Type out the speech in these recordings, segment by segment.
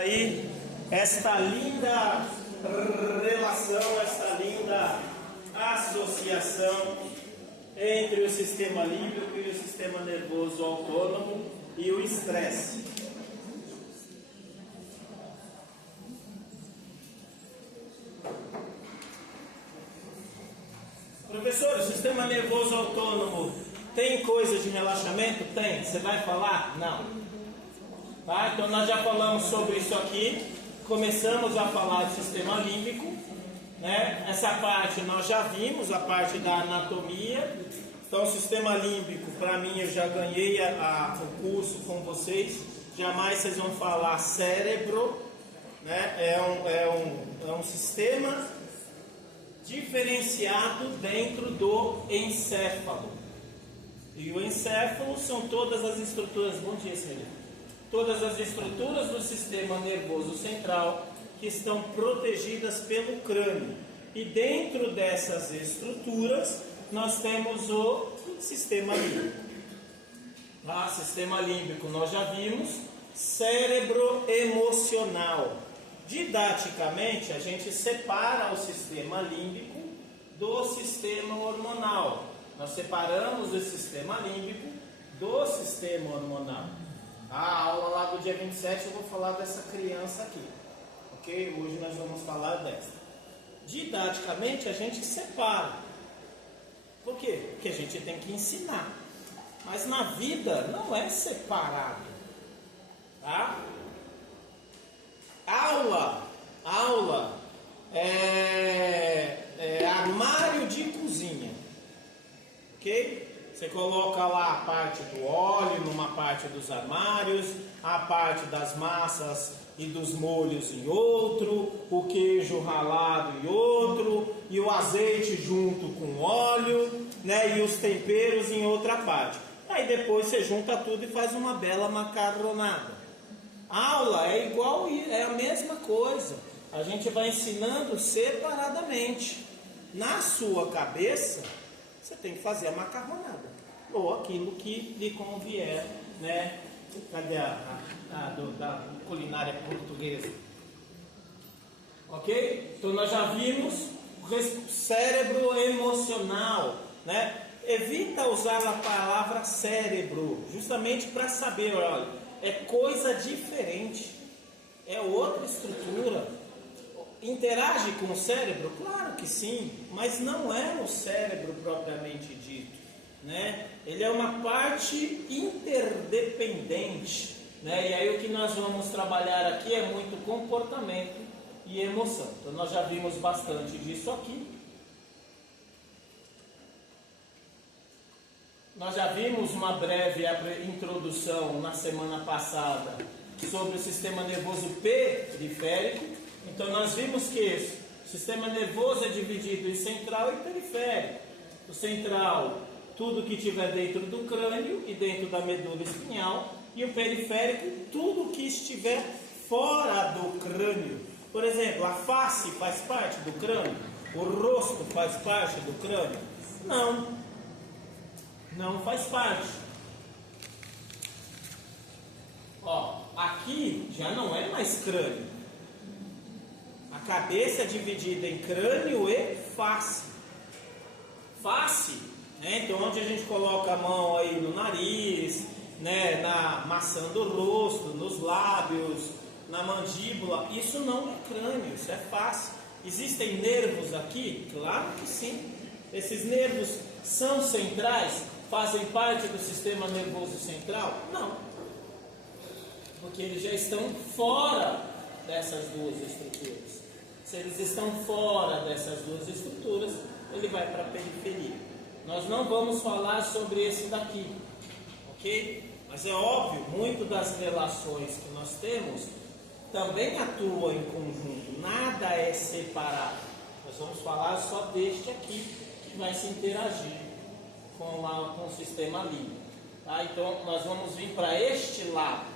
Aí, esta linda relação, esta linda associação entre o sistema límbico e o sistema nervoso autônomo e o estresse. Professor, o sistema nervoso autônomo tem coisa de relaxamento? Tem. Você vai falar? Não. Tá? Então nós já falamos sobre isso aqui. Começamos a falar do sistema límbico, né? Essa parte nós já vimos, a parte da anatomia. Então o sistema límbico, para mim, eu já ganhei o curso com vocês. Jamais vocês vão falar cérebro, né? É um sistema diferenciado dentro do encéfalo. E o encéfalo são todas as estruturas. Bom dia, senhor. Todas as estruturas do sistema nervoso central que estão protegidas pelo crânio. E dentro dessas estruturas nós temos o sistema límbico. Sistema límbico nós já vimos. Cérebro emocional. Didaticamente a gente separa o sistema límbico do sistema hormonal. Nós separamos o sistema límbico do sistema hormonal. A aula lá do dia 27 eu vou falar dessa criança aqui, ok? Hoje nós vamos falar dessa. Didaticamente a gente separa. Por quê? Porque a gente tem que ensinar. Mas na vida não é separado, tá? Aula é armário de cozinha, ok? Você coloca lá a parte do óleo numa parte dos armários, a parte das massas e dos molhos em outro, o queijo ralado em outro, e o azeite junto com o óleo, né, e os temperos em outra parte. Aí depois você junta tudo e faz uma bela macarronada. Aula é igual, é a mesma coisa. A gente vai ensinando separadamente. Na sua cabeça, você tem que fazer a macarronada ou aquilo que lhe convier, né? Cadê da culinária portuguesa? Ok? Então nós já vimos o cérebro emocional, né? Evita usar a palavra cérebro, justamente para saber, olha, é coisa diferente, é outra estrutura. Interage com o cérebro? Claro que sim, mas não é o cérebro propriamente dito, né? Ele é uma parte interdependente, né? E aí o que nós vamos trabalhar aqui é muito comportamento e emoção. Então nós já vimos bastante disso aqui. Nós já vimos uma breve introdução na semana passada sobre o sistema nervoso periférico. Então nós vimos que o sistema nervoso é dividido em central e periférico. O central, tudo que estiver dentro do crânio e dentro da medula espinhal. E o periférico, tudo que estiver fora do crânio. Por exemplo, a face faz parte do crânio? O rosto faz parte do crânio? Não faz parte. Ó, aqui já não é mais crânio. A cabeça é dividida em crânio e face. Face, né? Então onde a gente coloca a mão aí no nariz, né? Na maçã do rosto, nos lábios, na mandíbula, isso não é crânio, isso é face. Existem nervos aqui? Claro que sim. Esses nervos são centrais? Fazem parte do sistema nervoso central? Não, porque eles já estão fora dessas duas estruturas. Se eles estão fora dessas duas estruturas, ele vai para a periferia. Nós não vamos falar sobre esse daqui, ok? Mas é óbvio, muito das relações que nós temos também atuam em conjunto, nada é separado. Nós vamos falar só deste aqui, que vai se interagir com o sistema límbico. Tá? Então nós vamos vir para este lado.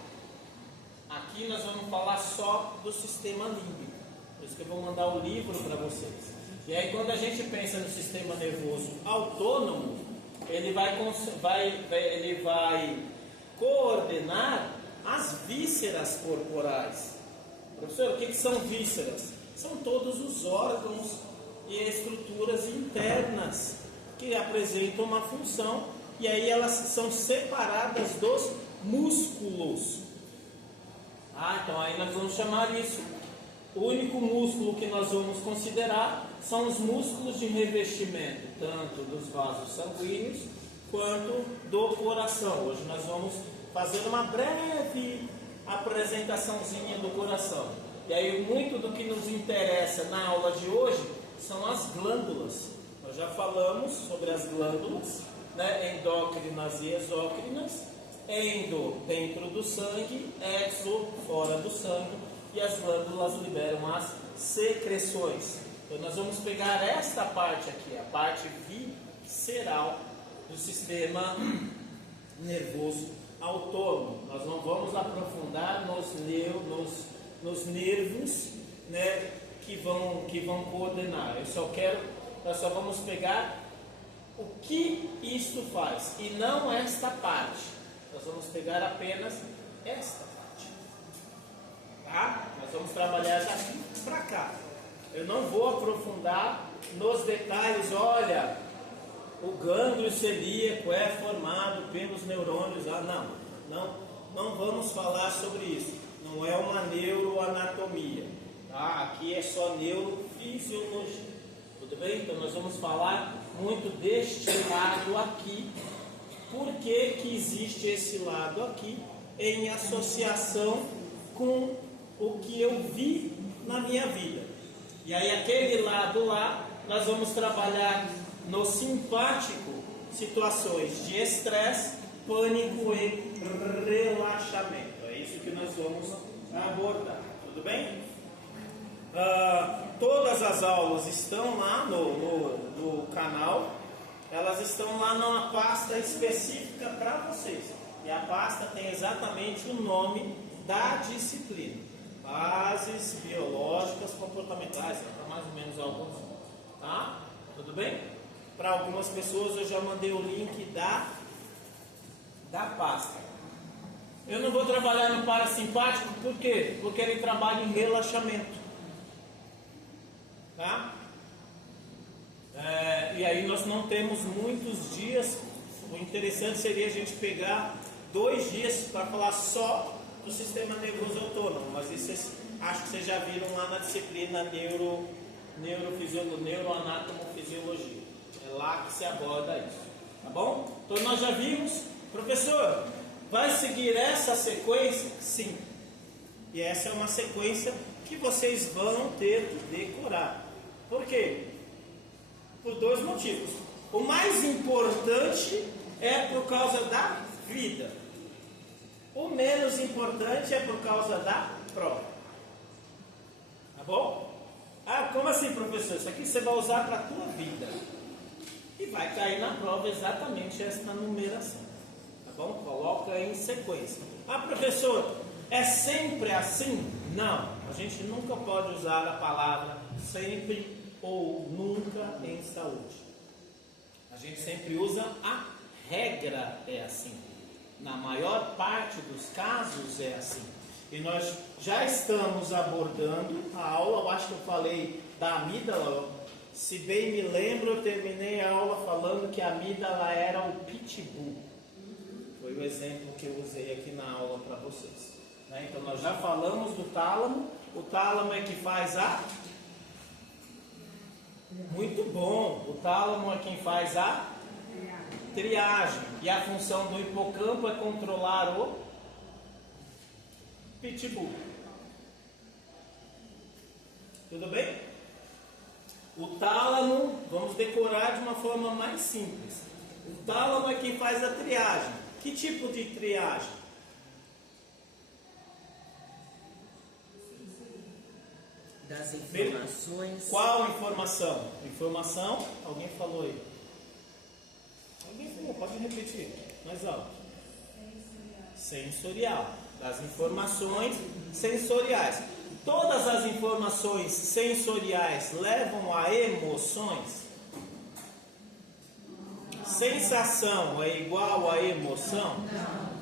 Aqui nós vamos falar só do sistema límbico. Por isso que eu vou mandar o livro para vocês. E aí quando a gente pensa no sistema nervoso autônomo, ele vai coordenar as vísceras corporais. Professor, o que são vísceras? São todos os órgãos e estruturas internas que apresentam uma função, e aí elas são separadas dos músculos. Então aí nós vamos chamar isso. O único músculo que nós vamos considerar são os músculos de revestimento, tanto dos vasos sanguíneos quanto do coração. Hoje nós vamos fazer uma breve apresentaçãozinha do coração. E aí muito do que nos interessa na aula de hoje são as glândulas. Nós já falamos sobre as glândulas, né? Endócrinas e exócrinas. Endo dentro do sangue, exo fora do sangue, e as glândulas liberam as secreções. Então nós vamos pegar esta parte aqui, a parte visceral do sistema nervoso autônomo. Nós não vamos aprofundar nos nervos, né, que vão coordenar. Nós só vamos pegar o que isto faz e não esta parte. Nós vamos pegar apenas esta parte, tá? Nós vamos trabalhar daqui para cá. Eu não vou aprofundar nos detalhes. Olha, o gânglio celíaco é formado pelos neurônios. Não vamos falar sobre isso. Não é uma neuroanatomia, tá? Aqui é só neurofisiologia. Tudo bem? Então nós vamos falar muito deste lado aqui. Por que existe esse lado aqui em associação com o que eu vi na minha vida? E aí aquele lado lá, nós vamos trabalhar no simpático situações de estresse, pânico e relaxamento. É isso que nós vamos abordar. Tudo bem? Todas as aulas estão lá no canal. Elas estão lá numa pasta específica para vocês. E a pasta tem exatamente o nome da disciplina: Bases Biológicas Comportamentais. Para mais ou menos alguns, tá? Tudo bem? Para algumas pessoas eu já mandei o link da pasta. Eu não vou trabalhar no parasimpático, por quê? Porque ele trabalha em relaxamento, tá? E aí nós não temos muitos dias. O interessante seria a gente pegar 2 dias para falar só do sistema nervoso autônomo, mas isso acho que vocês já viram lá na disciplina neuroanatomofisiologia. É lá que se aborda isso, tá bom? Então nós já vimos. Professor, vai seguir essa sequência? Sim. E essa é uma sequência que vocês vão ter que decorar. Por quê? Por 2 motivos. O mais importante é por causa da vida. O menos importante é por causa da prova. Tá bom? Como assim, professor? Isso aqui você vai usar para a tua vida. E vai cair na prova exatamente esta numeração. Tá bom? Coloca em sequência. Professor, é sempre assim? Não. A gente nunca pode usar a palavra sempre ou nunca em saúde. A gente sempre usa a regra é assim. Na maior parte dos casos é assim. E nós já estamos abordando a aula. Eu acho que eu falei da amígdala. Se bem me lembro, eu terminei a aula falando que a amígdala era o pitbull. Foi o exemplo que eu usei aqui na aula para vocês. Então nós já falamos do tálamo. O tálamo é que faz a... Muito bom. O tálamo é quem faz a triagem. E a função do hipocampo é controlar o pitbull. Tudo bem? O tálamo, vamos decorar de uma forma mais simples. O tálamo é quem faz a triagem. Que tipo de triagem? Das informações. Qual informação? Informação, alguém falou aí. Alguém falou, pode repetir, mais alto. Sensorial. Das informações sensoriais. Todas as informações sensoriais levam a emoções? Sensação é igual a emoção?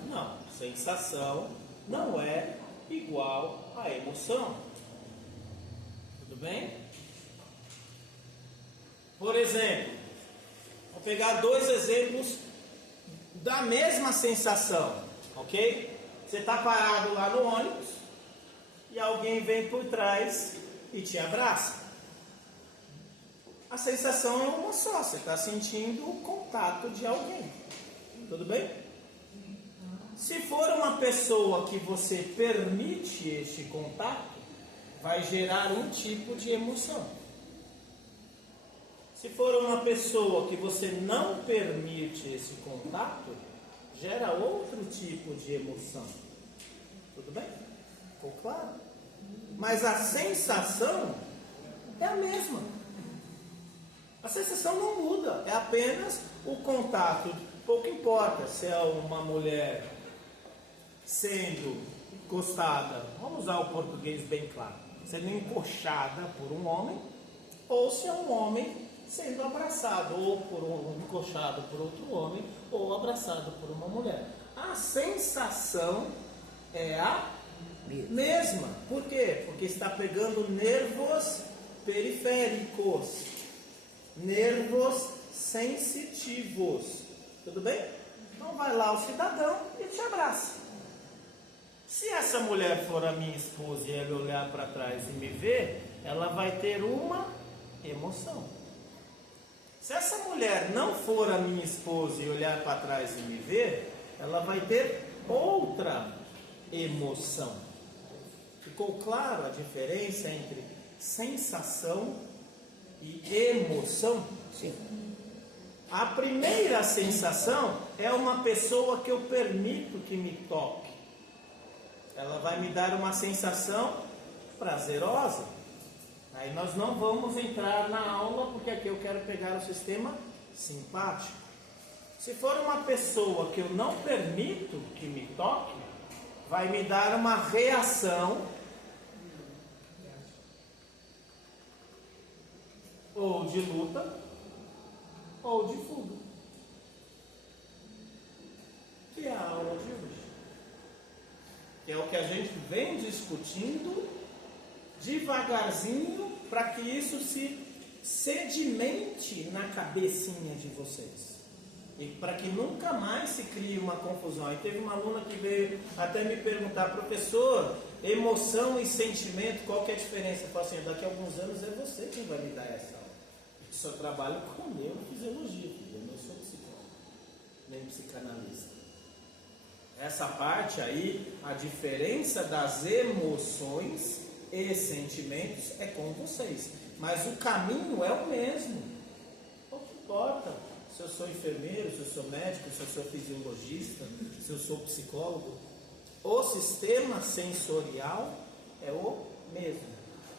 Não. Sensação não é igual a emoção. Tudo bem? Por exemplo, vou pegar dois exemplos da mesma sensação, ok? Você está parado lá no ônibus e alguém vem por trás e te abraça. A sensação é uma só, você está sentindo o contato de alguém. Tudo bem? Se for uma pessoa que você permite este contato, vai gerar um tipo de emoção. Se for uma pessoa que você não permite esse contato, gera outro tipo de emoção. Tudo bem? Ficou claro? Mas a sensação é a mesma. A sensação não muda, é apenas o contato. Pouco importa se é uma mulher sendo encostada, vamos usar o português bem claro, sendo encoxada por um homem, ou se é um homem sendo abraçado, ou encoxado por outro homem, ou abraçado por uma mulher. A sensação é a mesma. Por quê? Porque está pegando nervos periféricos, nervos sensitivos. Tudo bem? Então vai lá o cidadão e te abraça. Se essa mulher for a minha esposa e ela olhar para trás e me ver, ela vai ter uma emoção. Se essa mulher não for a minha esposa e olhar para trás e me ver, ela vai ter outra emoção. Ficou claro a diferença entre sensação e emoção? Sim. A primeira sensação é uma pessoa que eu permito que me toque. Ela vai me dar uma sensação prazerosa. Aí nós não vamos entrar na aula, porque aqui eu quero pegar o sistema simpático. Se for uma pessoa que eu não permito que me toque, vai me dar uma reação ou de luta ou de fuga. Que é a aula de hoje. Que é o que a gente vem discutindo devagarzinho para que isso se sedimente na cabecinha de vocês. E para que nunca mais se crie uma confusão. E teve uma aluna que veio até me perguntar: professor, emoção e sentimento, qual que é a diferença? Eu falo assim: daqui a alguns anos é você quem vai me dar essa aula. Eu só trabalho com neurofisiologia, eu não sou psicólogo, nem psicanalista. Essa parte aí, a diferença das emoções e sentimentos é com vocês. Mas o caminho é o mesmo. O que importa? Se eu sou enfermeiro, se eu sou médico, se eu sou fisiologista, se eu sou psicólogo, o sistema sensorial é o mesmo.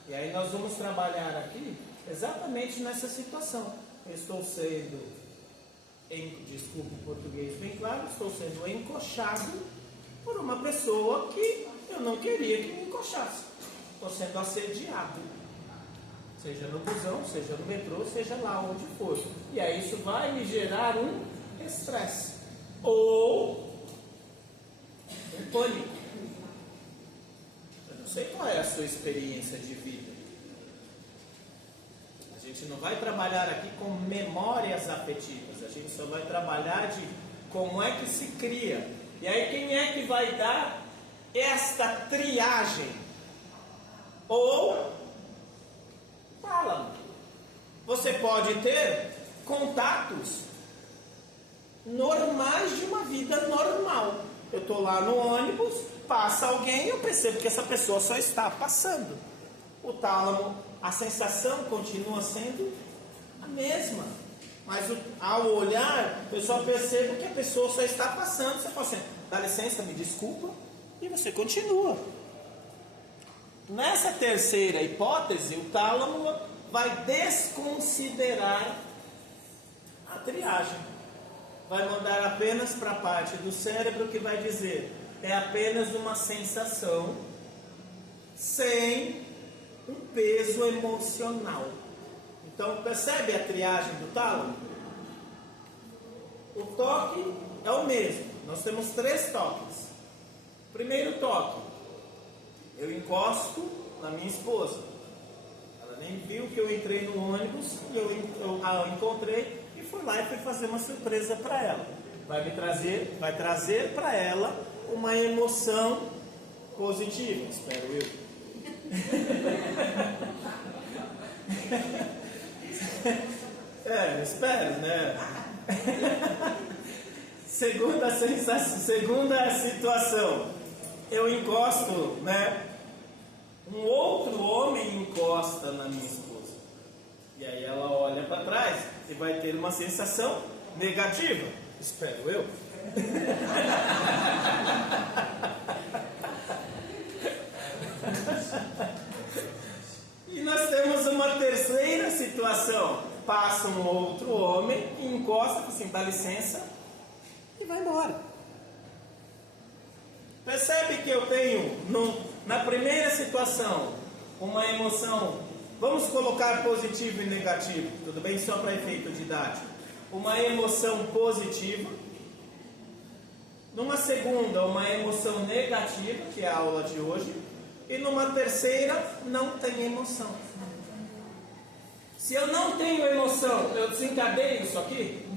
E aí nós vamos trabalhar aqui exatamente nessa situação. Eu estou sendo, desculpa o português bem claro, estou sendo encoxado por uma pessoa que eu não queria que me encoxasse. Estou sendo assediado. Seja no busão, seja no metrô, seja lá onde for. E aí isso vai me gerar um estresse ou um pânico. Eu não sei qual é a sua experiência de vida. A gente não vai trabalhar aqui com memórias afetivas. A gente só vai trabalhar de como é que se cria. E aí quem é que vai dar esta triagem? Ou tálamo. Você pode ter contatos normais de uma vida normal. Eu estou lá no ônibus, passa alguém e eu percebo que essa pessoa só está passando. O tálamo, a sensação continua sendo a mesma. Mas ao olhar, eu só percebo que a pessoa só está passando. Você fala assim: dá licença, me desculpa, e você continua. Nessa terceira hipótese, o tálamo vai desconsiderar a triagem. Vai mandar apenas para a parte do cérebro que vai dizer: é apenas uma sensação sem um peso emocional. Então percebe a triagem do tálamo? O toque é o mesmo. Nós temos 3 toques. Primeiro toque: eu encosto na minha esposa. Ela nem viu que eu entrei no ônibus e eu a encontrei e fui lá e fui fazer uma surpresa para ela. Vai trazer para ela uma emoção positiva, espero eu. Espero, né? Segunda situação, eu encosto, né? Um outro homem encosta na minha esposa. E aí ela olha para trás e vai ter uma sensação negativa, espero eu. E nós temos uma terceira situação. Passa um outro homem e encosta, assim, dá licença e vai embora. Percebe que eu tenho, na primeira situação, uma emoção, vamos colocar positivo e negativo, tudo bem? Só para efeito didático. Uma emoção positiva. Numa segunda, uma emoção negativa, que é a aula de hoje. E numa terceira, não tem emoção. Se eu não tenho emoção, eu desencadeio isso aqui?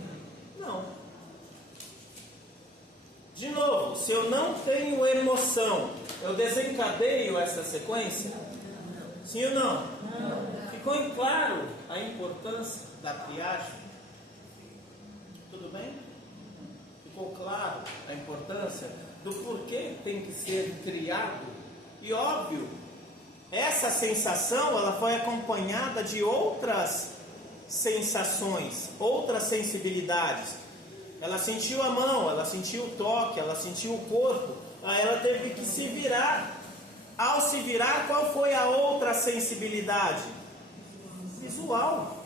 Não. De novo, se eu não tenho emoção, eu desencadeio essa sequência? Sim ou não? Não. Ficou claro a importância da triagem? Tudo bem? Ficou claro a importância do porquê tem que ser criado? E óbvio, essa sensação ela foi acompanhada de outras sensações, outras sensibilidades. Ela sentiu a mão, ela sentiu o toque, ela sentiu o corpo. Aí ela teve que se virar. Ao se virar, qual foi a outra sensibilidade? Visual.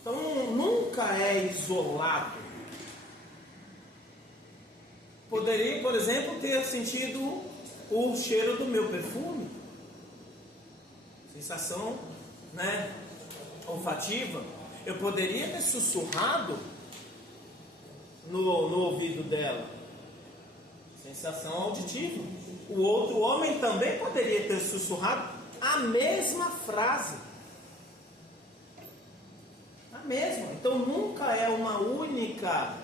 Então nunca é isolado. Poderia, por exemplo, ter sentido o cheiro do meu perfume. Sensação, né, olfativa. Eu poderia ter sussurrado no ouvido dela. Sensação auditiva. O outro homem também poderia ter sussurrado a mesma frase. A mesma. Então nunca é uma única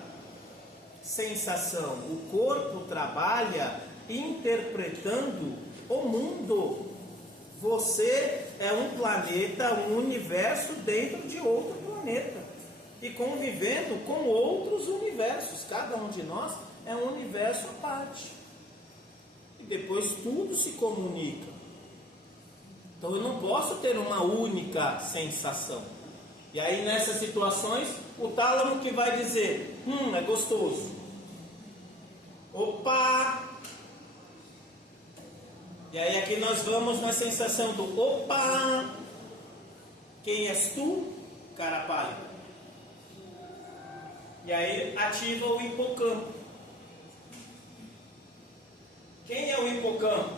sensação. O corpo trabalha interpretando o mundo. Você é um planeta, um universo dentro de outro planeta e convivendo com outros universos. Cada um de nós é um universo à parte e depois tudo se comunica. Então eu não posso ter uma única sensação. E aí nessas situações o tálamo que vai dizer: é gostoso. Opa! E aí aqui nós vamos na sensação do opa! Quem és tu, cara pálido? E aí ativa o hipocampo. Quem é o hipocampo?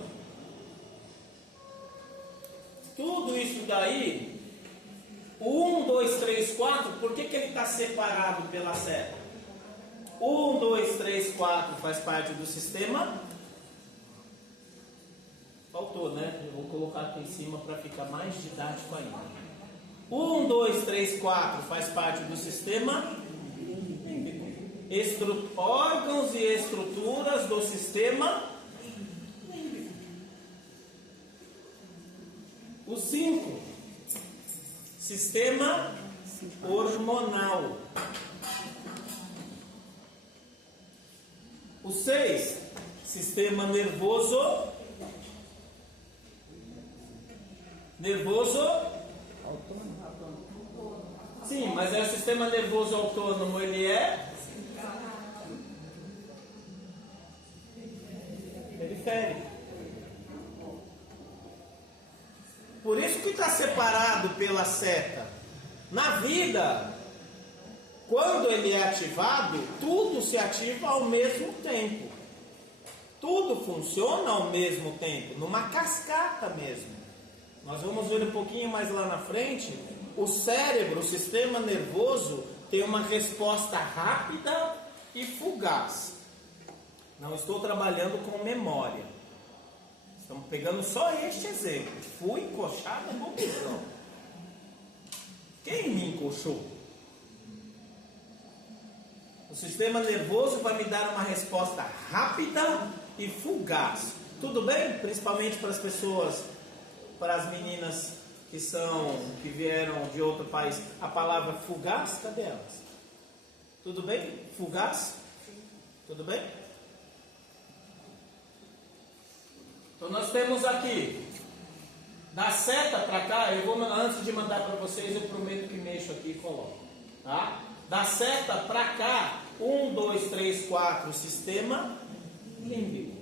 Tudo isso daí, o 1, 2, 3, 4, por que ele está separado pela seta? 1, 2, 3, 4 faz parte do sistema. Faltou, né? Eu vou colocar aqui em cima para ficar mais didático ainda. 1, 2, 3, 4 faz parte do sistema límbico. Órgãos e estruturas do sistema límbico. O 5, sistema hormonal. O 6, sistema nervoso. Sim, mas é o sistema nervoso autônomo, ele é periférico. Por isso que está separado pela seta. Na vida, quando ele é ativado, tudo se ativa ao mesmo tempo. Tudo funciona ao mesmo tempo, numa cascata mesmo. Nós vamos ver um pouquinho mais lá na frente. O cérebro, o sistema nervoso, tem uma resposta rápida e fugaz. Não estou trabalhando com memória. Estamos pegando só este exemplo. Fui encoxado no busão. Quem me encoxou? O sistema nervoso vai me dar uma resposta rápida e fugaz. Tudo bem? Principalmente para as pessoas, para as meninas que vieram de outro país. A palavra fugaz, cadê elas? Tudo bem? Fugaz? Tudo bem? Então nós temos aqui, da seta para cá, antes de mandar para vocês, eu prometo que mexo aqui e coloco, tá? Da seta para cá, 1, 2, 3, 4, sistema límbico.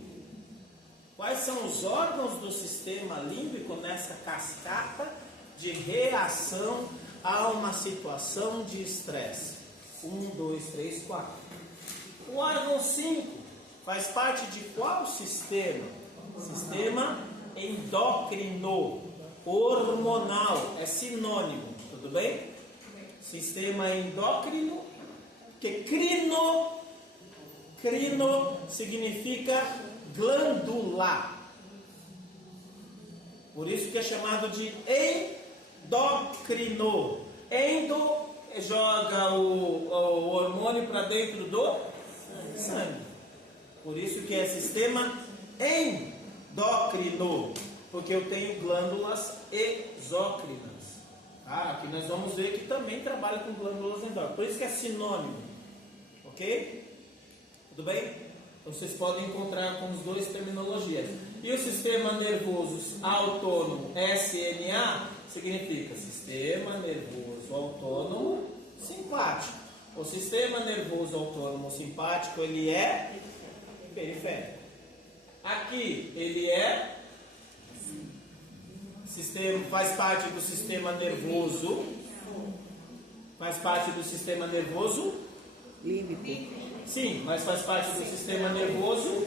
Quais são os órgãos do sistema límbico nessa cascata de reação a uma situação de estresse? 1, 2, 3, 4. O órgão 5 faz parte de qual sistema? Sistema endócrino, hormonal, é sinônimo, tudo bem? Sistema endócrino, que crino significa glândula. Por isso que é chamado de endócrino. Endo joga o hormônio para dentro do sangue. Por isso que é sistema endócrino, porque eu tenho glândulas exócrinas. Aqui nós vamos ver que também trabalha com glândulas endócrinas. Por isso que é sinônimo. Ok? Tudo bem? Então vocês podem encontrar com as duas terminologias. E o sistema nervoso autônomo, SMA, significa sistema nervoso autônomo simpático. O sistema nervoso autônomo simpático, ele é periférico. Aqui ele é faz parte do sistema nervoso. Faz parte do sistema nervoso límbico. Sim, mas faz parte do sistema nervoso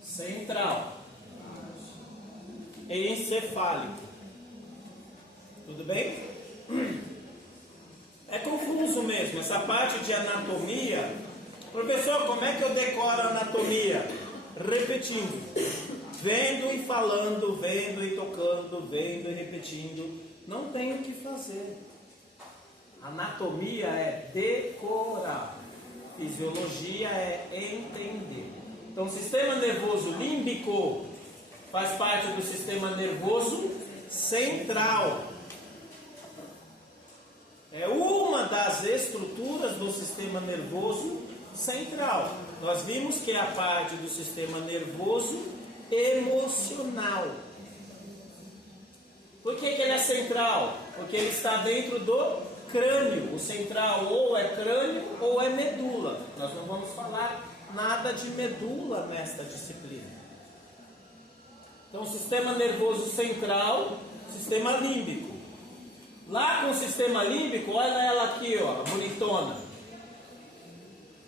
central. Encefálico. Tudo bem? É confuso mesmo essa parte de anatomia. Professor, como é que eu decoro a anatomia? Repetindo, vendo e falando, vendo e tocando, vendo e repetindo. Não tem o que fazer. Anatomia é decorar, fisiologia é entender. Então, o sistema nervoso límbico faz parte do sistema nervoso central. É uma das estruturas do sistema nervoso central. Nós vimos que é a parte do sistema nervoso emocional. Por que ele é central? Porque ele está dentro do crânio. O central ou é crânio ou é medula. Nós não vamos falar nada de medula nesta disciplina. Então, o sistema nervoso central, sistema límbico. Lá com o sistema límbico, olha ela aqui, ó, bonitona.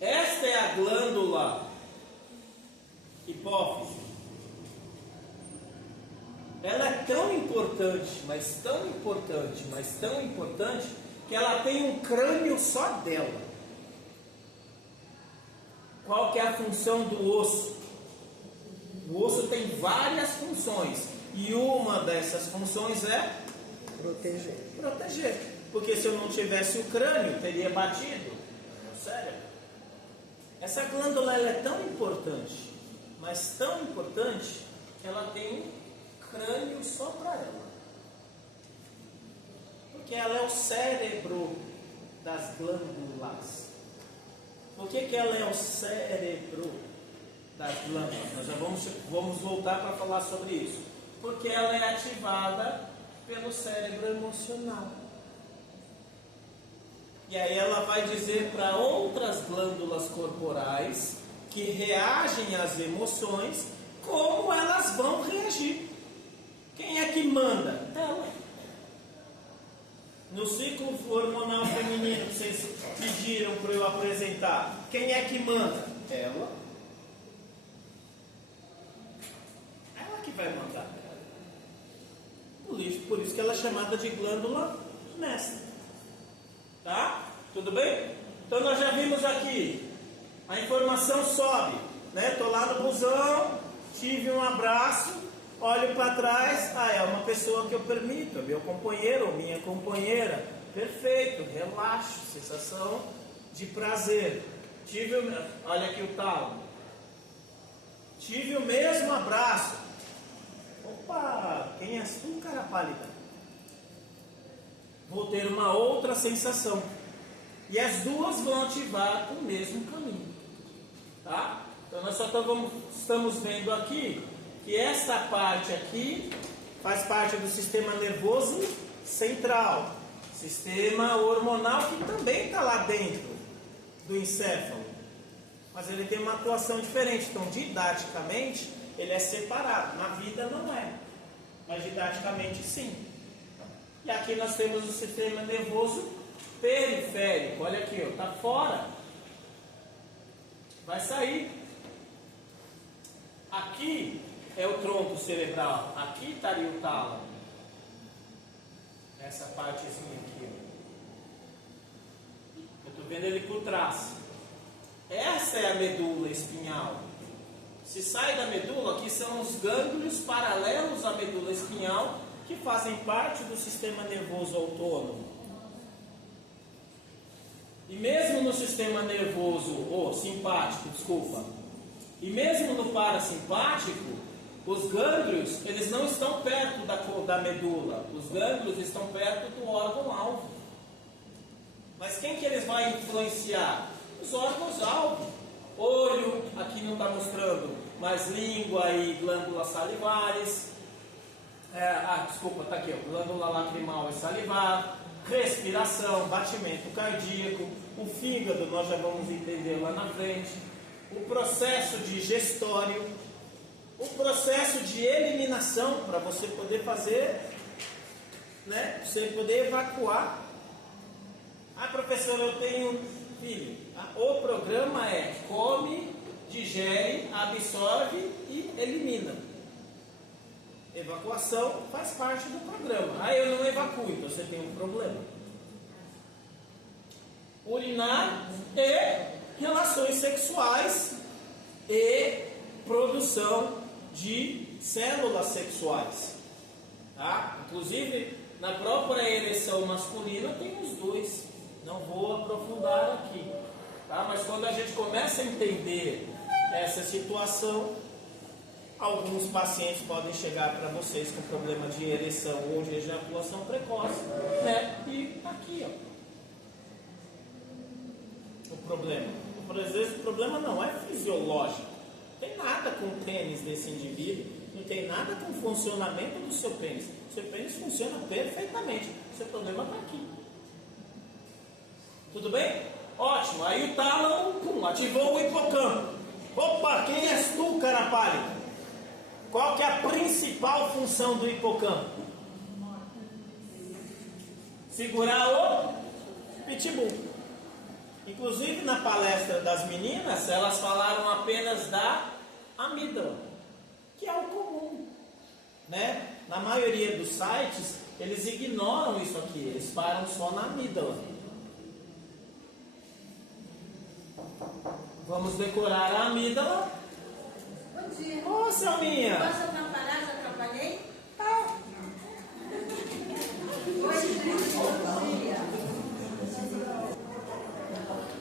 Esta é a glândula hipófise. Ela é tão importante, mas tão importante, mas tão importante, que ela tem um crânio só dela. Qual que é a função do osso? O osso tem várias funções, e uma dessas funções é proteger. Porque se eu não tivesse o crânio, teria batido no cérebro. Essa glândula ela é tão importante, mas tão importante, que ela tem um crânio só para ela. Porque ela é o cérebro das glândulas. Por que ela é o cérebro das glândulas? Nós já vamos voltar para falar sobre isso. Porque ela é ativada pelo cérebro emocional. E aí ela vai dizer para outras glândulas corporais que reagem às emoções como elas vão reagir. Quem é que manda? Ela. No ciclo hormonal feminino, vocês pediram para eu apresentar. Quem é que manda? Ela. Ela que vai mandar. Por isso que ela é chamada de glândula mestra. Tá? Tudo bem? Então nós já vimos aqui. A informação sobe. né? Tô lá no busão, tive um abraço, olho para trás, é uma pessoa que eu permito, é meu companheiro ou minha companheira. Perfeito, relaxo, sensação de prazer. Olha aqui o talo. Tive o mesmo abraço. Opa, quem és tu, cara pálida? Vou ter uma outra sensação. E as duas vão ativar o mesmo caminho. Tá? Então nós só estamos vendo aqui que esta parte aqui faz parte do sistema nervoso central. Sistema hormonal que também está lá dentro do encéfalo. Mas ele tem uma atuação diferente. Então, didaticamente, ele é separado. Na vida não é. Mas didaticamente sim. E aqui nós temos o sistema nervoso periférico. Olha aqui, está fora. Vai sair. Aqui é o tronco cerebral. Aqui estaria o tálamo. Essa partezinha aqui. Eu estou vendo ele por trás. Essa é a medula espinhal. Se sai da medula, aqui são os gânglios paralelos à medula espinhal que fazem parte do sistema nervoso autônomo. E mesmo no sistema nervoso simpático, e mesmo no parasimpático, os gânglios, eles não estão perto da medula. Os gânglios estão perto do órgão-alvo. Mas quem que eles vão influenciar? Os órgãos-alvo. Olho, aqui não está mostrando, mas língua e glândulas salivares. Está aqui, glândula lacrimal e salivar. Respiração, batimento cardíaco. O fígado, nós já vamos entender lá na frente. O processo digestório. O processo de eliminação, para você poder fazer, né? Você poder evacuar. Professor, eu tenho filho. O programa é come, digere, absorve e elimina. Evacuação faz parte do programa. Eu não evacuo, então você tem um problema. Urinar e relações sexuais e produção de células sexuais. Tá? Inclusive, na própria ereção masculina tem os dois. Não vou aprofundar aqui. Tá? Mas quando a gente começa a entender essa situação, alguns pacientes podem chegar para vocês com problema de ereção ou de ejaculação precoce, né? E aqui, o problema. Às vezes o problema não é fisiológico. Não tem nada com o pênis desse indivíduo, não tem nada com o funcionamento do seu pênis. O seu pênis funciona perfeitamente. O seu problema está aqui. Tudo bem? Ótimo. Aí o tálamo, ativou o hipocampo. Opa, quem és tu, cara pálida? Qual que é a principal função do hipocampo? Segurar o pitbull. Inclusive na palestra das meninas, elas falaram apenas da amígdala, que é o comum, né? Na maioria dos sites, eles ignoram isso aqui, eles param só na amígdala. Vamos decorar a amígdala. Bom dia. Ô, Selminha! Posso atrapalhar? Já atrapalhei?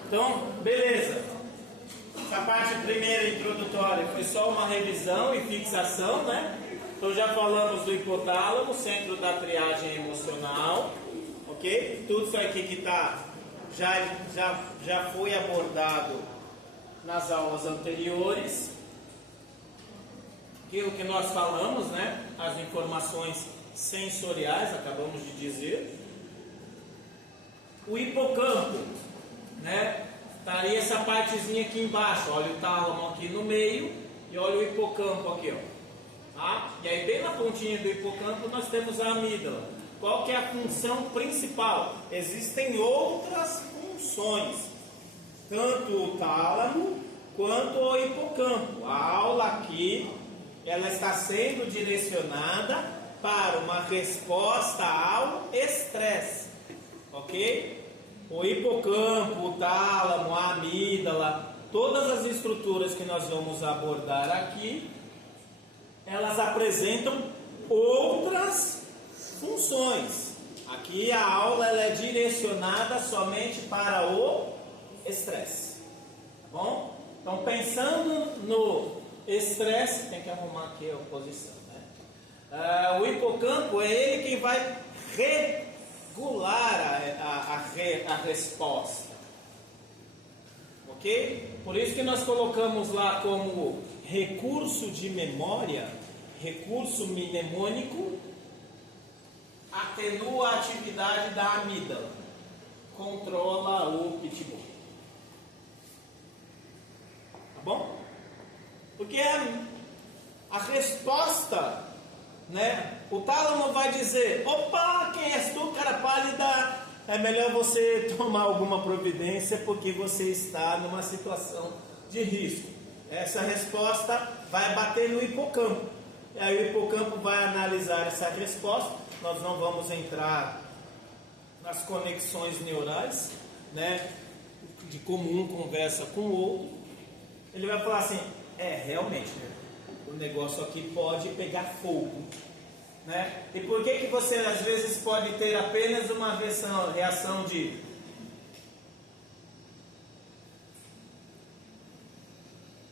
Então, beleza. Essa parte primeira introdutória foi só uma revisão e fixação, né? Então já falamos do hipotálamo, centro da triagem emocional, ok? Tudo isso aqui que tá já foi abordado nas aulas anteriores. Aquilo que nós falamos, né? As informações sensoriais, acabamos de dizer. O hipocampo, né? Estaria essa partezinha aqui embaixo. Olha o tálamo aqui no meio e olha o hipocampo aqui, ó. Tá? E aí bem na pontinha do hipocampo nós temos a amígdala. Qual que é a função principal? Existem outras funções, tanto o tálamo quanto o hipocampo. A aula aqui ela está sendo direcionada para uma resposta ao estresse, ok? O hipocampo, o tálamo, a amígdala, todas as estruturas que nós vamos abordar aqui, elas apresentam outras funções. Aqui a aula ela é direcionada somente para o estresse, tá bom? Então, pensando no estresse, tem que arrumar aqui a posição, né? O hipocampo é ele quem vai regular a resposta, ok? Por isso que nós colocamos lá como recurso de memória, recurso mnemônico, atenua a atividade da amígdala, controla o pitbull. Tá bom? Porque a resposta, né? O tálamo vai dizer: opa, quem és tu, cara pálida? É melhor você tomar alguma providência porque você está numa situação de risco. Essa resposta vai bater no hipocampo. E aí o hipocampo vai analisar essa resposta. Nós não vamos entrar nas conexões neurais, né, de como um conversa com o outro. Ele vai falar assim: realmente, né, o negócio aqui pode pegar fogo, né? E por que você às vezes pode ter apenas uma reação de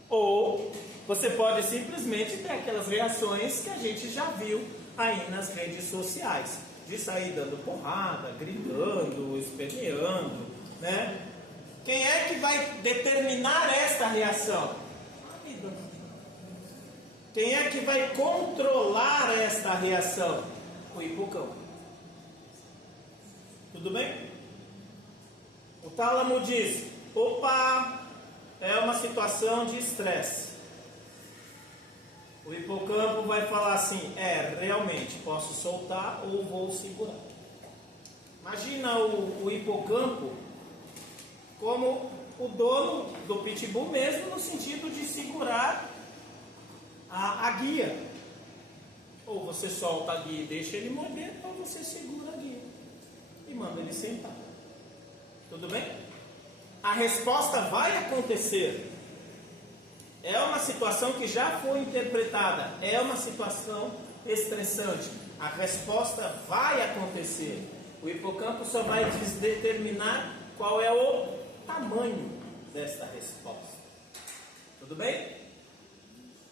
ou você pode simplesmente ter aquelas reações que a gente já viu aí nas redes sociais, de sair dando porrada, gritando, esperneando, né? Quem é que vai determinar esta reação? A vida. Quem é que vai controlar esta reação? O hipocampo. Tudo bem? O tálamo diz: opa, é uma situação de estresse. O hipocampo vai falar assim: realmente, posso soltar ou vou segurar. Imagina o hipocampo como o dono do pitbull mesmo, no sentido de segurar a guia. Ou você solta a guia e deixa ele morder, ou você segura a guia e manda ele sentar. Tudo bem? A resposta vai acontecer. É uma situação que já foi interpretada, é uma situação estressante. A resposta vai acontecer. O hipocampo só vai determinar qual é o tamanho desta resposta. Tudo bem?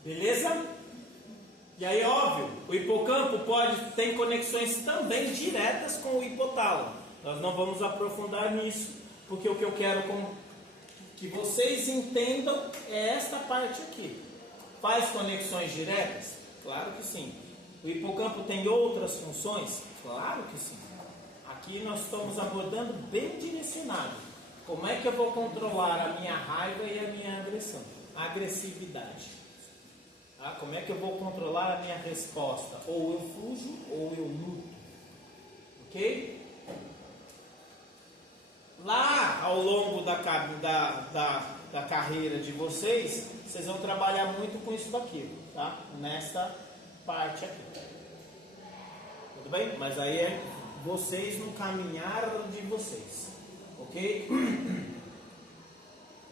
Beleza? E aí, óbvio, o hipocampo tem conexões também diretas com o hipotálamo. Nós não vamos aprofundar nisso, porque o que eu quero que vocês entendam é esta parte aqui. Faz conexões diretas? Claro que sim. O hipocampo tem outras funções? Claro que sim. Aqui nós estamos abordando bem direcionado. Como é que eu vou controlar a minha raiva e a minha agressividade? Como é que eu vou controlar a minha resposta? Ou eu fujo ou eu luto. Ok? Lá ao longo da carreira de vocês, vocês vão trabalhar muito com isso daqui, tá? Nesta parte aqui. Tudo bem? Mas aí é vocês no caminhar de vocês. Ok?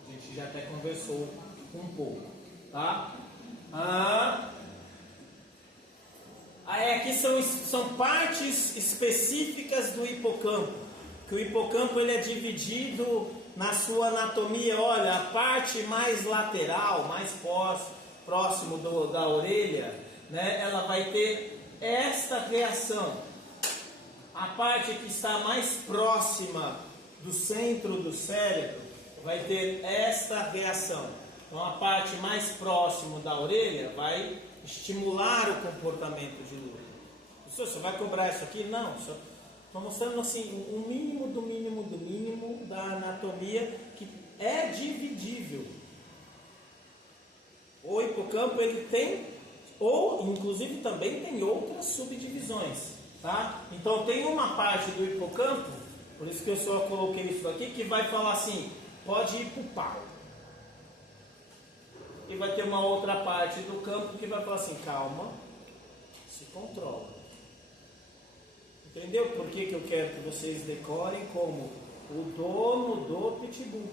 A gente já até conversou um pouco, tá? Aqui são partes específicas do hipocampo. Que o hipocampo ele é dividido na sua anatomia. Olha, a parte mais lateral, mais próximo da orelha, né, ela vai ter esta reação. A parte que está mais próxima do centro do cérebro vai ter esta reação. Então a parte mais próxima da orelha vai estimular o comportamento de luta. Você vai cobrar isso aqui? Não, só estou mostrando assim o mínimo do mínimo do mínimo da anatomia que é dividível. O hipocampo ele tem, ou inclusive também tem outras subdivisões, tá? Então tem uma parte do hipocampo, por isso que eu só coloquei isso aqui, que vai falar assim, pode ir para o pau. E vai ter uma outra parte do campo que vai falar assim, calma, se controla. Entendeu por que eu quero que vocês decorem como o dono do pitbull?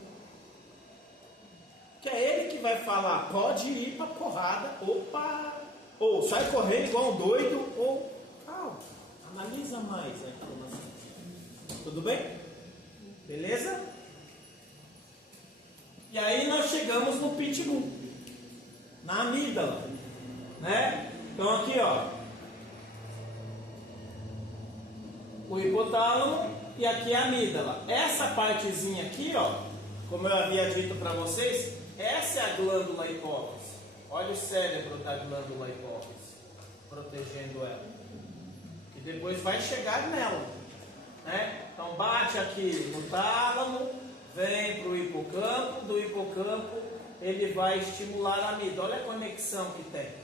que é ele que vai falar, pode ir para porrada, opa, ou sai correndo igual um doido, ou calma, analisa mais a informação. Tudo bem? Beleza? E aí nós chegamos no pitbull, na amígdala, né? Então aqui, ó, o hipotálamo e aqui a amígdala. Essa partezinha aqui, ó, como eu havia dito para vocês, essa é a glândula hipófise. Olha o cérebro da glândula hipófise, protegendo ela. E depois vai chegar nela, né? Então bate aqui no tálamo, vem para o hipocampo, do hipocampo ele vai estimular a amígdala. Olha a conexão que tem.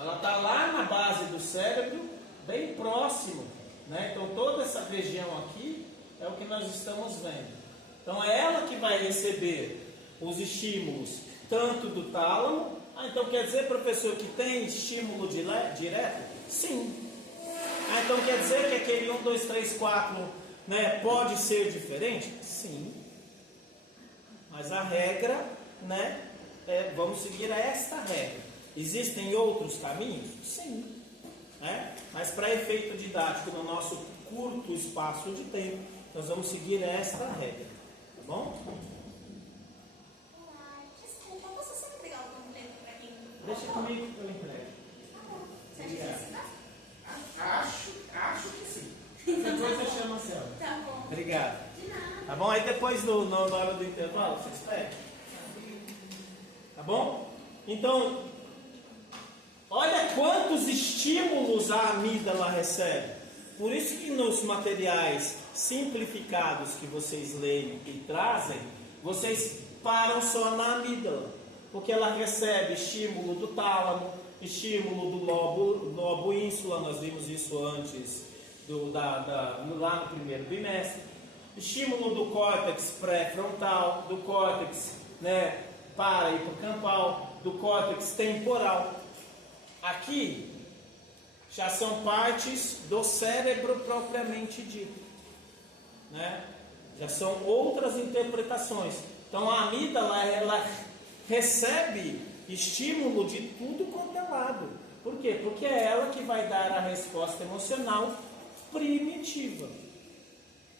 Ela está lá na base do cérebro, bem próximo, né? Então toda essa região aqui é o que nós estamos vendo. Então é ela que vai receber os estímulos tanto do tálamo. Então quer dizer, professor, que tem estímulo direto? Sim. Então quer dizer que aquele 1, 2, 3, 4, né, pode ser diferente? Sim. Mas a regra, né, vamos seguir esta regra. Existem outros caminhos? Sim. Né? Mas para efeito didático, no nosso curto espaço de tempo, nós vamos seguir esta regra. Tá bom? Desculpa, posso só pegar o panfleto para quem? Deixa comigo que eu entrego. Você acha que você dá? Acho que sim. Depois eu chamo a Selma. Tá bom. Obrigado. De nada. Tá bom? Aí depois, na hora do intervalo, vocês pegam. Tá bom? Então, olha quantos estímulos a amígdala recebe. Por isso que nos materiais simplificados que vocês leem e trazem, vocês param só na amígdala. Porque ela recebe estímulo do tálamo, estímulo do lobo ínsula, nós vimos isso antes, lá no primeiro bimestre. Estímulo do córtex pré-frontal, do córtex, né, para-hipocampal, do córtex temporal. Aqui já são partes do cérebro propriamente dito, né? Já são outras interpretações. Então a amígdala, ela recebe estímulo de tudo quanto é lado. Por quê? Porque é ela que vai dar a resposta emocional primitiva.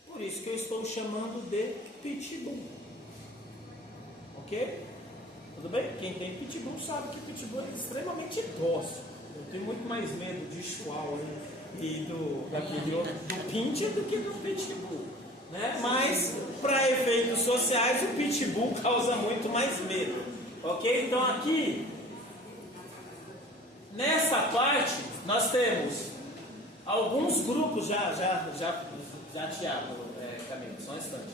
Por isso que eu estou chamando de pitbull. Ok? Tudo bem? Quem tem pitbull sabe que pitbull é extremamente dócil. Eu tenho muito mais medo de chihuahua, né? E do pincher do que do pitbull, né? Mas para efeitos sociais o pitbull causa muito mais medo. Ok? Então aqui nessa parte nós temos alguns grupos, Tiago, Camilo, só um instante.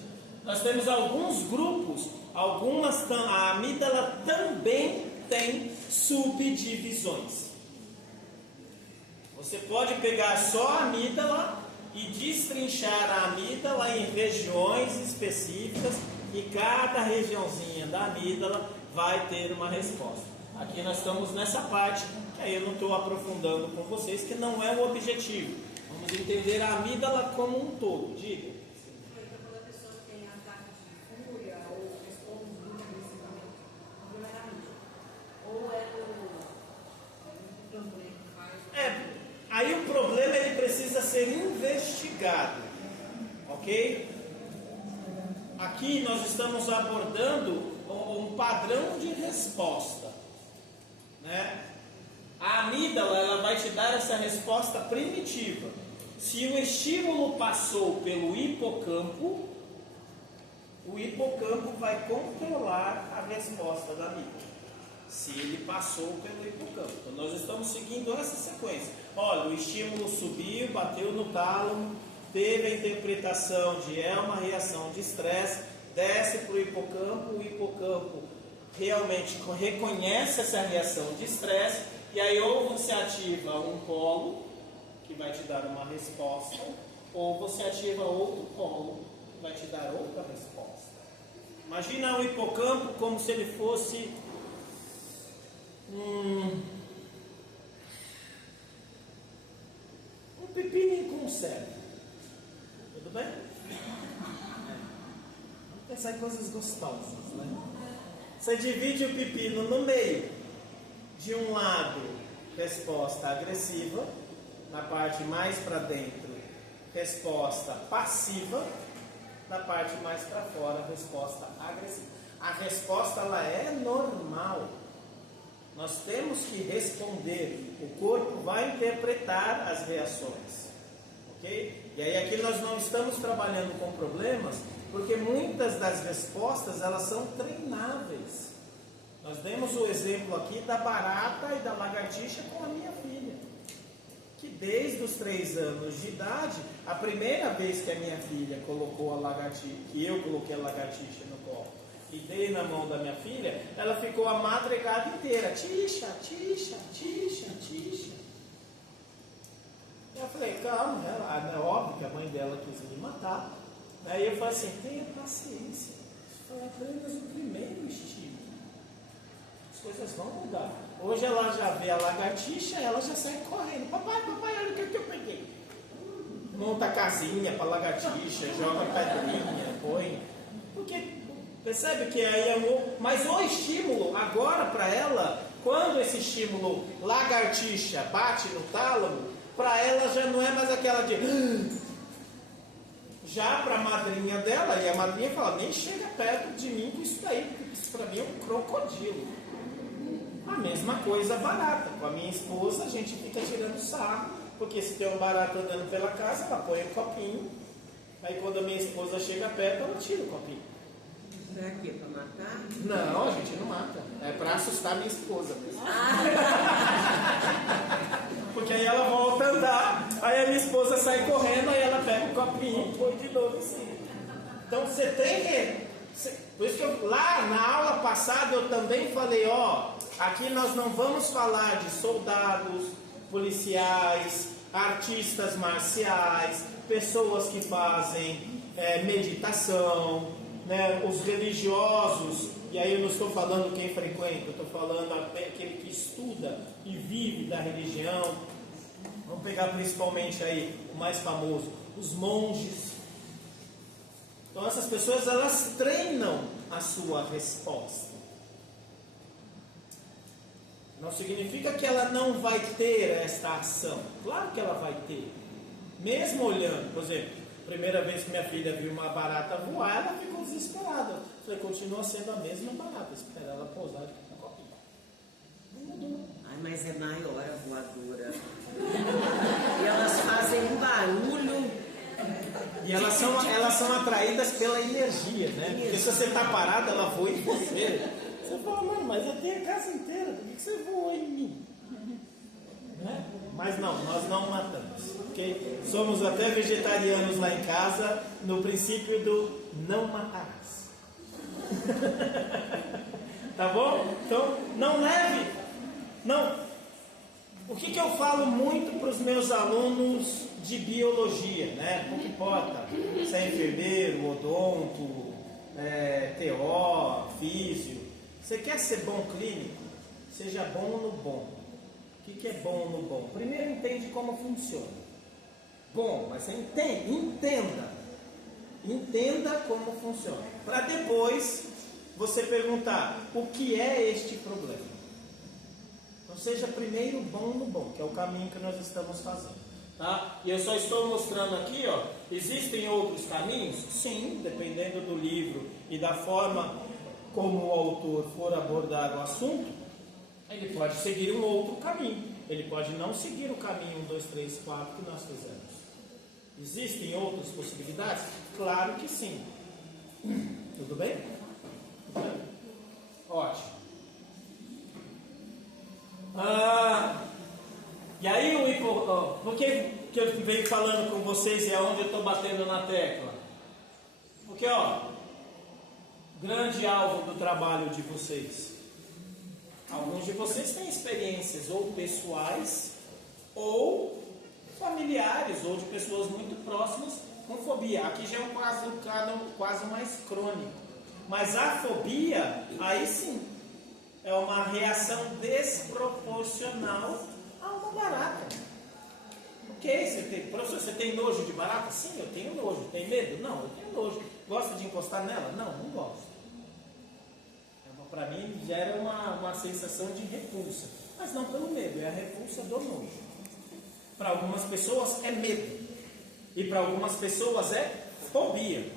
Nós temos alguns grupos, a amígdala também tem subdivisões. Você pode pegar só a amígdala e destrinchar a amígdala em regiões específicas e cada regiãozinha da amígdala vai ter uma resposta. Aqui nós estamos nessa parte, que aí eu não estou aprofundando com vocês, que não é o objetivo. Vamos entender a amígdala como um todo. Diga. Quando a pessoa tem ataque de fúria ou responde muito agressivamente, o problema é a mídia. Ou é o campanha que faz. Aí o problema ele precisa ser investigado. Ok? Aqui nós estamos abordando um padrão de resposta, né? A amígdala ela vai te dar essa resposta primitiva. Se o estímulo passou pelo hipocampo, o hipocampo vai controlar a resposta da amígdala. Se ele passou pelo hipocampo. Então nós estamos seguindo essa sequência. Olha, o estímulo subiu, bateu no tálamo, teve a interpretação de uma reação de estresse, desce para o hipocampo realmente reconhece essa reação de estresse, e aí ou você ativa um polo, que vai te dar uma resposta, ou você ativa outro polo, que vai te dar outra resposta. Imagina o hipocampo como se ele fosse um pepino com cérebro. Tudo bem? Não pensar em coisas gostosas, né? Você divide o pepino no meio. De um lado, resposta agressiva. Na parte mais para dentro, resposta passiva. Na parte mais para fora, resposta agressiva. A resposta, ela é normal. Nós temos que responder. O corpo vai interpretar as reações. Ok? E aí aqui nós não estamos trabalhando com problemas, porque muitas das respostas, elas são treináveis. Nós demos o exemplo aqui da barata e da lagartixa com a minha filha, que desde os 3 anos de idade, a primeira vez que a minha filha colocou a lagartixa, que eu coloquei a lagartixa no colo e dei na mão da minha filha, ela ficou a madrugada inteira, tixa, tixa, tixa, tixa. Eu falei, calma, é óbvio que a mãe dela quis me matar. Aí eu falei assim, tenha paciência, foi apenas o primeiro estímulo. As coisas vão mudar. Hoje ela já vê a lagartixa, ela já sai correndo. Papai, olha o que eu peguei. Monta a casinha para lagartixa, joga pedrinha, põe. Porque percebe que aí é mas o estímulo agora para ela, quando esse estímulo lagartixa bate no tálamo, para ela já não é mais aquela de já para a madrinha dela, e a madrinha fala, nem chega perto de mim com isso daí, porque isso para mim é um crocodilo. A mesma coisa barata. Com a minha esposa a gente fica tirando sarro, porque se tem um barato andando pela casa, ela põe um copinho, aí quando a minha esposa chega perto, ela tira o copinho. Pra quê? Pra matar? Não, a gente não mata. É pra assustar minha esposa mesmo. Porque aí ela volta a andar, aí a minha esposa sai correndo, aí ela pega o copinho e põe de novo assim. Então você tem que... Por isso que lá na aula passada eu também falei, aqui nós não vamos falar de soldados, policiais, artistas marciais, pessoas que fazem meditação, né, os religiosos, e aí eu não estou falando quem frequenta, eu estou falando aquele que estuda e vive da religião. Vamos pegar principalmente aí o mais famoso, os monges. Então essas pessoas, elas treinam a sua resposta. Não significa que ela não vai ter esta ação. Claro que ela vai ter. Mesmo olhando, por exemplo, primeira vez que minha filha viu uma barata voar, ela ficou desesperada. Eu falei, continua sendo a mesma barata, espera ela pousar aqui na copinha. Não mudou. Ai, mas é maior a voadora. E elas fazem um barulho. E elas são atraídas pela energia, né? Porque se você está parado, ela voa em você. Você fala, mano, mas eu tenho a casa inteira, por que você voou em mim? Né? Mas não, nós não matamos. Okay? Somos até vegetarianos lá em casa, no princípio do não matarás. Tá bom? Então, não leve. Não. O que eu falo muito para os meus alunos de biologia, né? Pouco importa se é enfermeiro, odonto, TO, físio. Você quer ser bom clínico? Seja bom no bom. O que é bom no bom? Primeiro entende como funciona. Bom, mas você entenda. Entenda como funciona. Para depois você perguntar, o que é este problema? Então seja primeiro bom no bom, que é o caminho que nós estamos fazendo. Tá? E eu só estou mostrando aqui, existem outros caminhos? Sim, dependendo do livro e da forma como o autor for abordar o assunto, ele pode seguir um outro caminho. Ele pode não seguir o caminho 1, 2, 3, 4 que nós fizemos. Existem outras possibilidades? Claro que sim. Tudo bem? Ótimo. E aí, por que eu venho falando com vocês e é onde eu estou batendo na tecla? Porque, grande alvo do trabalho de vocês. Alguns de vocês têm experiências ou pessoais ou familiares ou de pessoas muito próximas com fobia. Aqui já é um quase mais crônico. Mas a fobia, aí sim, é uma reação desproporcional a uma barata. Ok, professor, você tem nojo de barata? Sim, eu tenho nojo. Tem medo? Não, eu tenho nojo. Gosta de encostar nela? Não, não gosto. Para mim gera uma sensação de repulsa. Mas não pelo medo, é a repulsa do nojo. Para algumas pessoas é medo. E para algumas pessoas é fobia.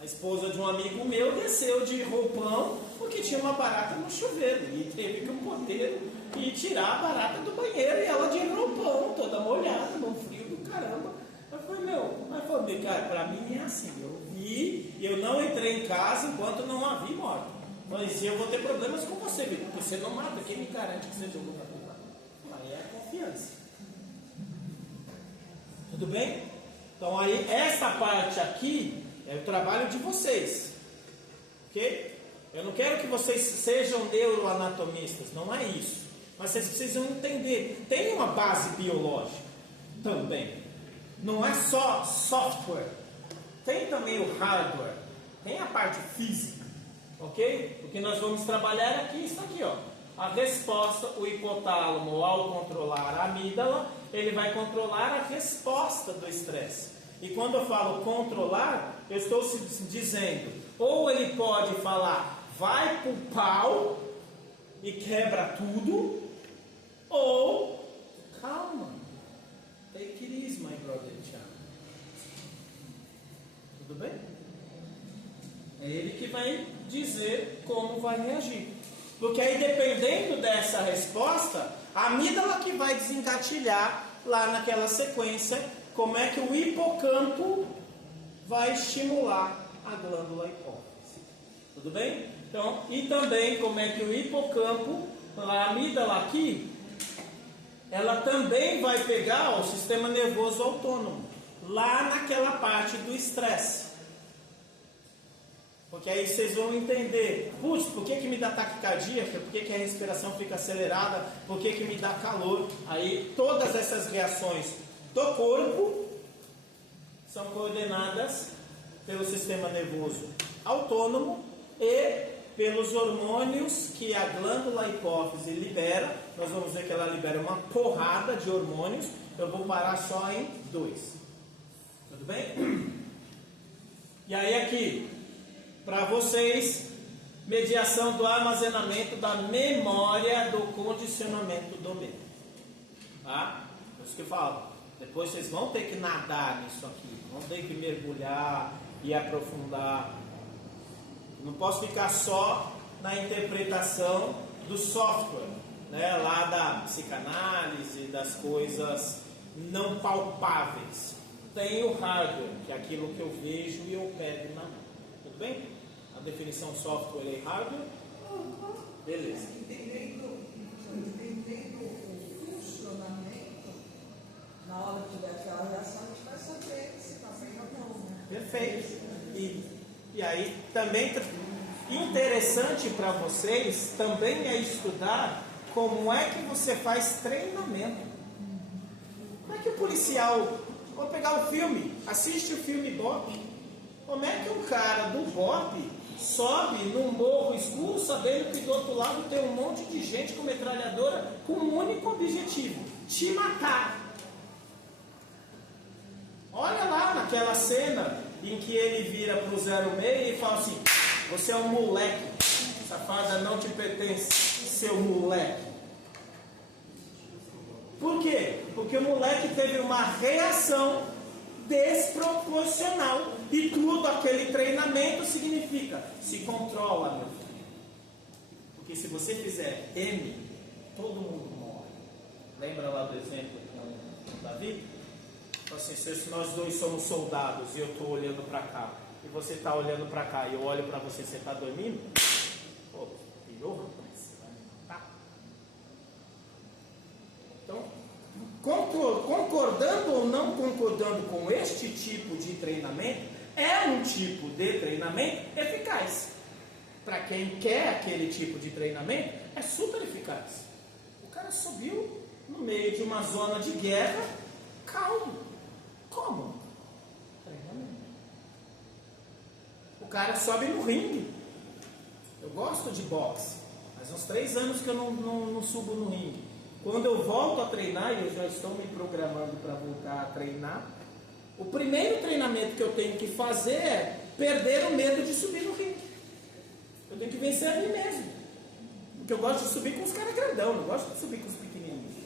A esposa de um amigo meu desceu de roupão porque tinha uma barata no chuveiro. E teve que o porteiro ir tirar a barata do banheiro. E ela de roupão, toda molhada, no frio do caramba. Eu falei, cara, para mim é assim. Eu vi e eu não entrei em casa enquanto não a vi morta. Mas eu vou ter problemas com você, Vitor, porque você não mata. Quem me garante que você jogou na rua? Aí é confiança. Tudo bem? Então aí, essa parte aqui é o trabalho de vocês. Ok? Eu não quero que vocês sejam neuroanatomistas, não é isso. Mas vocês precisam entender. Tem uma base biológica também. Não é só software. Tem também o hardware. Tem a parte física. Ok? O que nós vamos trabalhar aqui, isso aqui, ó. A resposta, o hipotálamo, ao controlar a amígdala, ele vai controlar a resposta do estresse. E quando eu falo controlar, eu estou dizendo, ou ele pode falar, vai pro pau e quebra tudo, ou, calma, take it easy, my brother John. Tudo bem? É ele que vai dizer como vai reagir. Porque aí, dependendo dessa resposta, a amígdala que vai desengatilhar lá naquela sequência, como é que o hipocampo vai estimular a glândula hipófise. Tudo bem? Então, e também como é que o hipocampo, a amígdala aqui, ela também vai pegar o sistema nervoso autônomo, lá naquela parte do estresse. Porque aí vocês vão entender, putz, por que me dá taquicardia? Por que a respiração fica acelerada? Por que me dá calor? Aí todas essas reações do corpo são coordenadas pelo sistema nervoso autônomo e pelos hormônios que a glândula hipófise libera. Nós vamos ver que ela libera uma porrada de hormônios. Eu vou parar só em 2. Tudo bem? E aí aqui, para vocês, mediação do armazenamento da memória do condicionamento do medo. Tá? É isso que eu falo. Depois vocês vão ter que nadar nisso aqui. Vão ter que mergulhar e aprofundar. Não posso ficar só na interpretação do software, né? Lá da psicanálise, das coisas não palpáveis. Tem o hardware, que é aquilo que eu vejo e eu pego na mão. Tudo bem? A definição software e hardware? Beleza. Entendendo o funcionamento, na hora que tiver aquela reação, a gente vai saber se está bem ou não. Né? Perfeito. E aí também interessante para vocês também é estudar como é que você faz treinamento. Como é que o policial, vou pegar o filme, assiste o filme BOP. Como é que um cara do BOP sobe num morro escuro sabendo que do outro lado tem um monte de gente com metralhadora com um único objetivo, te matar? Olha lá naquela cena em que ele vira para o 06 e fala assim, você é um moleque, essa farda não te pertence, seu moleque. Por quê? Porque o moleque teve uma reação desproporcional. E tudo aquele treinamento significa, se controla, meu filho. Porque se você fizer M, todo mundo morre. Lembra lá do exemplo com Davi? Assim, se nós dois somos soldados e eu estou olhando para cá, e você está olhando para cá, e eu olho para você, você está dormindo? Pô, pirou, rapaz, você vai me matar. Então, concordando ou não concordando com este tipo de treinamento, é um tipo de treinamento eficaz. Para quem quer aquele tipo de treinamento, é super eficaz. O cara subiu no meio de uma zona de guerra, calmo. Como? Treinamento. O cara sobe no ringue. Eu gosto de boxe, faz uns 3 anos que eu não subo no ringue. Quando eu volto a treinar, e eu já estou me programando para voltar a treinar, o primeiro treinamento que eu tenho que fazer é perder o medo de subir no ringue. Eu tenho que vencer a mim mesmo. Porque eu gosto de subir com os caras grandão, não gosto de subir com os pequenininhos.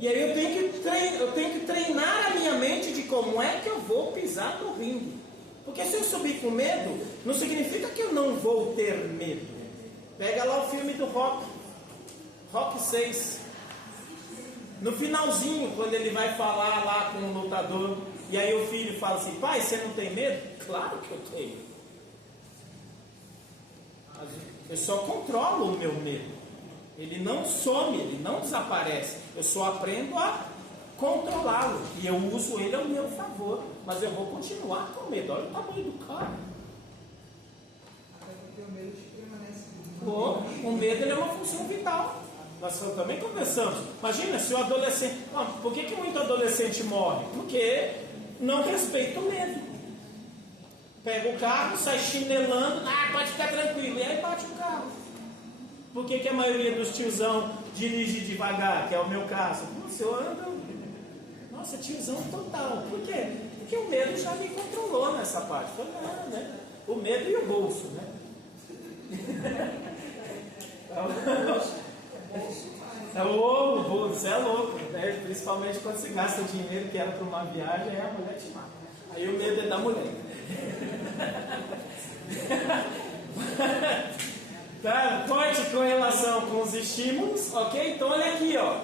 E aí eu tenho que treinar a minha mente de como é que eu vou pisar no ringue. Porque se eu subir com medo, não significa que eu não vou ter medo. Pega lá o filme do Rock 6. No finalzinho, quando ele vai falar lá com o lutador, e aí o filho fala assim: pai, você não tem medo? Claro que eu tenho. Eu só controlo o meu medo. Ele não some, ele não desaparece. Eu só aprendo a controlá-lo. E eu uso ele ao meu favor. Mas eu vou continuar com medo. Olha o tamanho do cara. Até porque o medo permanece. O medo ele é uma função vital. Nós também conversamos. Imagina se o adolescente. Por que muito adolescente morre? Porque não respeita o medo. Pega o carro, sai chinelando, pode ficar tranquilo. E aí bate o carro. Por que a maioria dos tiozão dirige devagar? Que é o meu caso. Nossa, eu ando. Nossa, tiozão total. Por quê? Porque o medo já me controlou nessa parte. Foi nada, né? O medo e o bolso, né? O bolso, você é louco, né? Principalmente quando você gasta dinheiro que era para uma viagem, aí a mulher te mata. Aí o medo é da mulher. Tá? Corte com relação com os estímulos, ok? Então olha aqui, ó.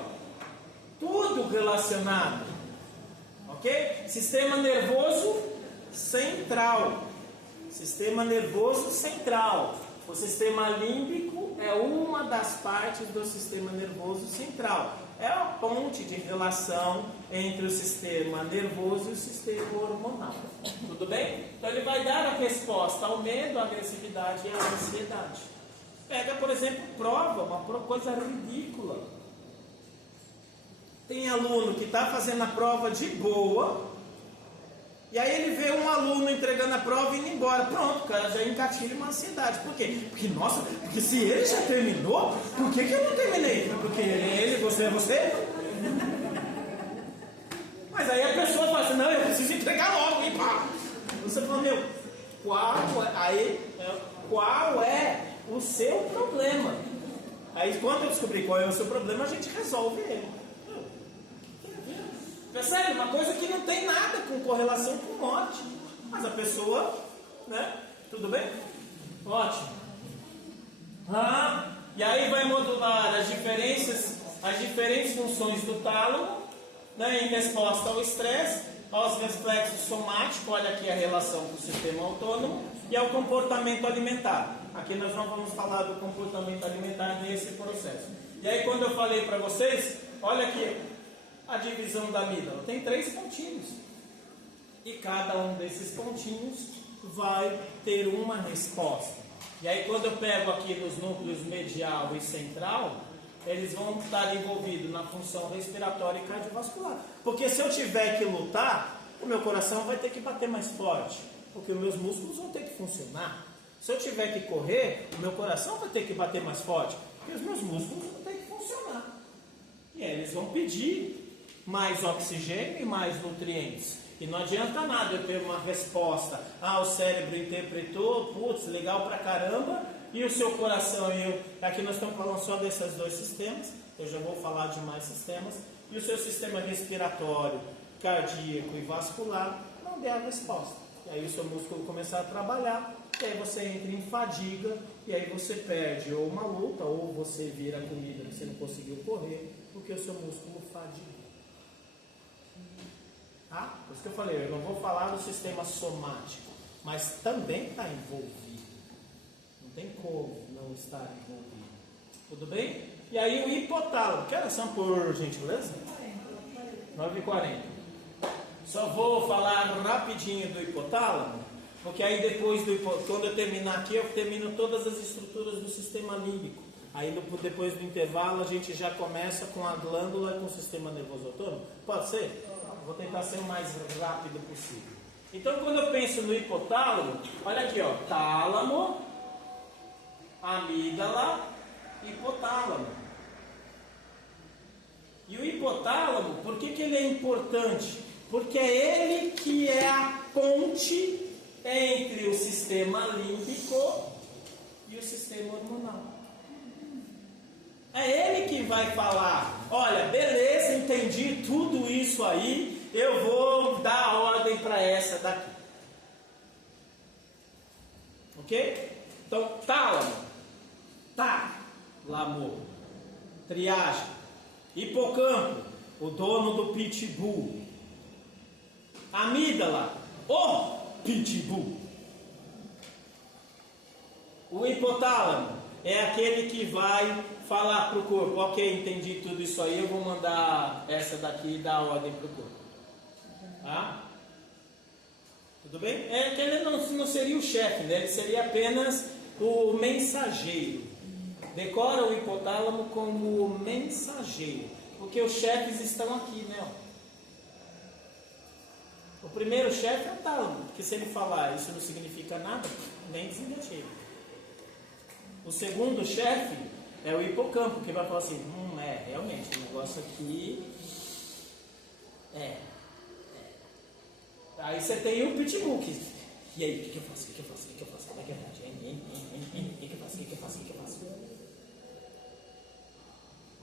Tudo relacionado, ok? Sistema nervoso central. Sistema nervoso central. O sistema límbico é uma das partes do sistema nervoso central. É a ponte de relação entre o sistema nervoso e o sistema hormonal. Tudo bem? Então ele vai dar a resposta ao medo, à agressividade e à ansiedade. Pega, por exemplo, prova, uma coisa ridícula. Tem aluno que está fazendo a prova de boa, e aí ele vê um aluno entregando a prova e indo embora. Pronto, o cara já engatilha uma ansiedade. Por quê? Porque se ele já terminou, por que eu não terminei? Porque ele, você é você? Mas aí a pessoa fala assim: não, eu preciso entregar logo. E pá. Você fala: meu, qual é o seu problema? Aí quando eu descobrir qual é o seu problema, a gente resolve ele. Percebe? Uma coisa que não tem nada com correlação com morte. Mas a pessoa, né? Tudo bem? Ótimo. E aí vai modular as diferentes funções do tálamo, né, em resposta ao estresse, aos reflexos somáticos, olha aqui a relação com o sistema autônomo, e ao comportamento alimentar. Aqui nós não vamos falar do comportamento alimentar nesse processo. E aí quando eu falei para vocês, olha aqui, a divisão da amígdala tem 3 pontinhos. E cada um desses pontinhos vai ter uma resposta. E aí quando eu pego aqui nos núcleos medial e central, eles vão estar envolvidos na função respiratória e cardiovascular. Porque se eu tiver que lutar, o meu coração vai ter que bater mais forte. Porque os meus músculos vão ter que funcionar. Se eu tiver que correr, o meu coração vai ter que bater mais forte. Porque os meus músculos vão ter que funcionar. E aí eles vão pedir mais oxigênio e mais nutrientes. E não adianta nada eu ter uma resposta. O cérebro interpretou, putz, legal pra caramba. E o seu coração e eu, aqui nós estamos falando só desses 2 sistemas. Eu já vou falar de mais sistemas. E o seu sistema respiratório, cardíaco e vascular não der a resposta. E aí o seu músculo começar a trabalhar. E aí você entra em fadiga. E aí você perde ou uma luta, ou você vira comida que você não conseguiu correr, porque o seu músculo fadigou. Por isso que eu falei, eu não vou falar do sistema somático, mas também está envolvido. Não tem como não estar envolvido. Tudo bem? E aí o hipotálamo. Que horas são, por gentileza? 9h40. Só vou falar rapidinho do hipotálamo, porque aí depois quando eu terminar aqui, eu termino todas as estruturas do sistema límbico. Aí depois do intervalo a gente já começa com a glândula e com o sistema nervoso autônomo. Pode ser? Vou tentar ser o mais rápido possível. Então, quando eu penso no hipotálamo, olha aqui, ó, tálamo, amígdala, hipotálamo. E o hipotálamo, por que ele é importante? Porque é ele que é a ponte entre o sistema límbico e o sistema hormonal. É ele que vai falar: olha, beleza, entendi tudo isso aí, eu vou dar a ordem para essa daqui. Ok? Então, tálamo, lamo, triagem, hipocampo, o dono do pitbull, amígdala, o pitbull. O hipotálamo é aquele que vai falar para o corpo: ok, entendi tudo isso aí, eu vou mandar essa daqui e dar ordem para o corpo. Tá? Tudo bem? É que ele não seria o chefe, né? Ele seria apenas o mensageiro. Decora o hipotálamo como o mensageiro, porque os chefes estão aqui, né? O primeiro chefe é o tálamo, porque se ele falar isso não significa nada, nem desengatilha. O segundo chefe é o hipocampo, que vai falar assim: realmente, o negócio aqui Aí você tem o pitbull, e aí, o que eu faço? Como é que é verdade? O que eu faço?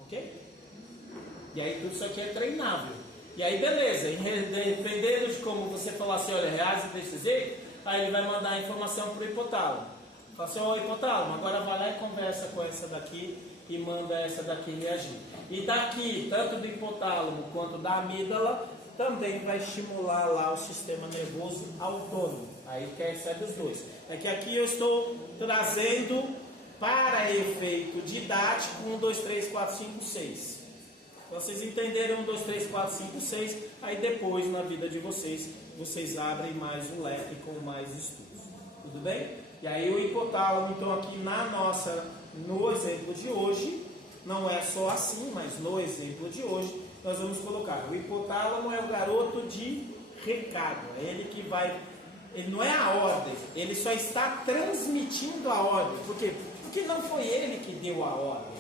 Ok? E aí tudo isso aqui é treinável. E aí beleza, dependendo de como você falar assim: olha, reage desse jeito, aí ele vai mandar a informação para o hipotálamo. Fala assim: ó, hipotálamo, agora vai lá e conversa com essa daqui e manda essa daqui reagir. E daqui, tanto do hipotálamo quanto da amígdala, também vai estimular lá o sistema nervoso autônomo. Aí que recebe os dois. É que aqui eu estou trazendo para efeito didático 1, 2, 3, 4, 5, 6. Vocês entenderam 1, 2, 3, 4, 5, 6. Aí depois, na vida de vocês, vocês abrem mais o leque com mais estudos. Tudo bem? E aí o hipotálamo, então aqui no exemplo de hoje, não é só assim, mas no exemplo de hoje, nós vamos colocar: o hipotálamo é o garoto de recado. É ele que vai, ele não é a ordem, ele só está transmitindo a ordem. Por quê? Porque não foi ele que deu a ordem.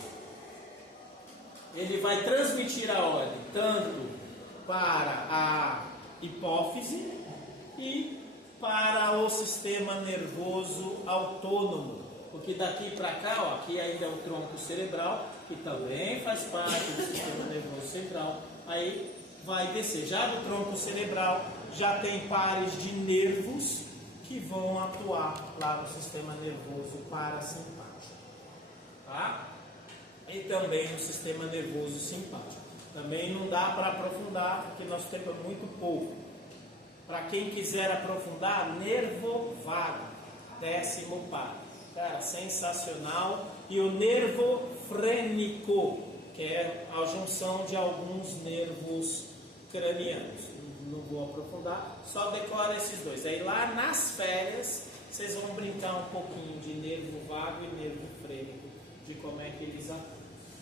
Ele vai transmitir a ordem tanto para a hipófise e para o sistema nervoso autônomo. Porque daqui para cá, ó, aqui ainda é o tronco cerebral, que também faz parte do sistema nervoso central. Aí vai descer. Já do tronco cerebral, já tem pares de nervos que vão atuar lá no sistema nervoso parasimpático. Tá? E também no sistema nervoso simpático. Também não dá para aprofundar, porque nosso tempo é muito pouco. Para quem quiser aprofundar, nervo vago, 10º par. Cara, sensacional. E o nervo frênico, que é a junção de alguns nervos cranianos. Não vou aprofundar, só decora esses dois. Aí lá nas férias, vocês vão brincar um pouquinho de nervo vago e nervo frênico, de como é que eles atuam.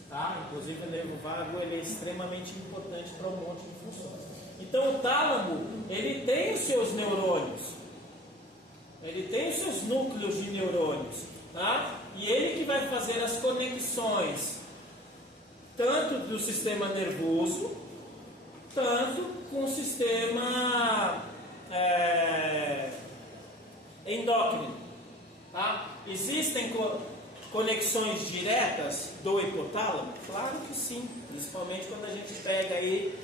Tá? Inclusive o nervo vago, ele é extremamente importante para um monte de funções. Então o tálamo, ele tem os seus neurônios, ele tem os seus núcleos de neurônios, tá? E ele que vai fazer as conexões tanto do sistema nervoso, tanto com o sistema endócrino, tá? Existem conexões diretas do hipotálamo? Claro que sim, principalmente quando a gente pega aí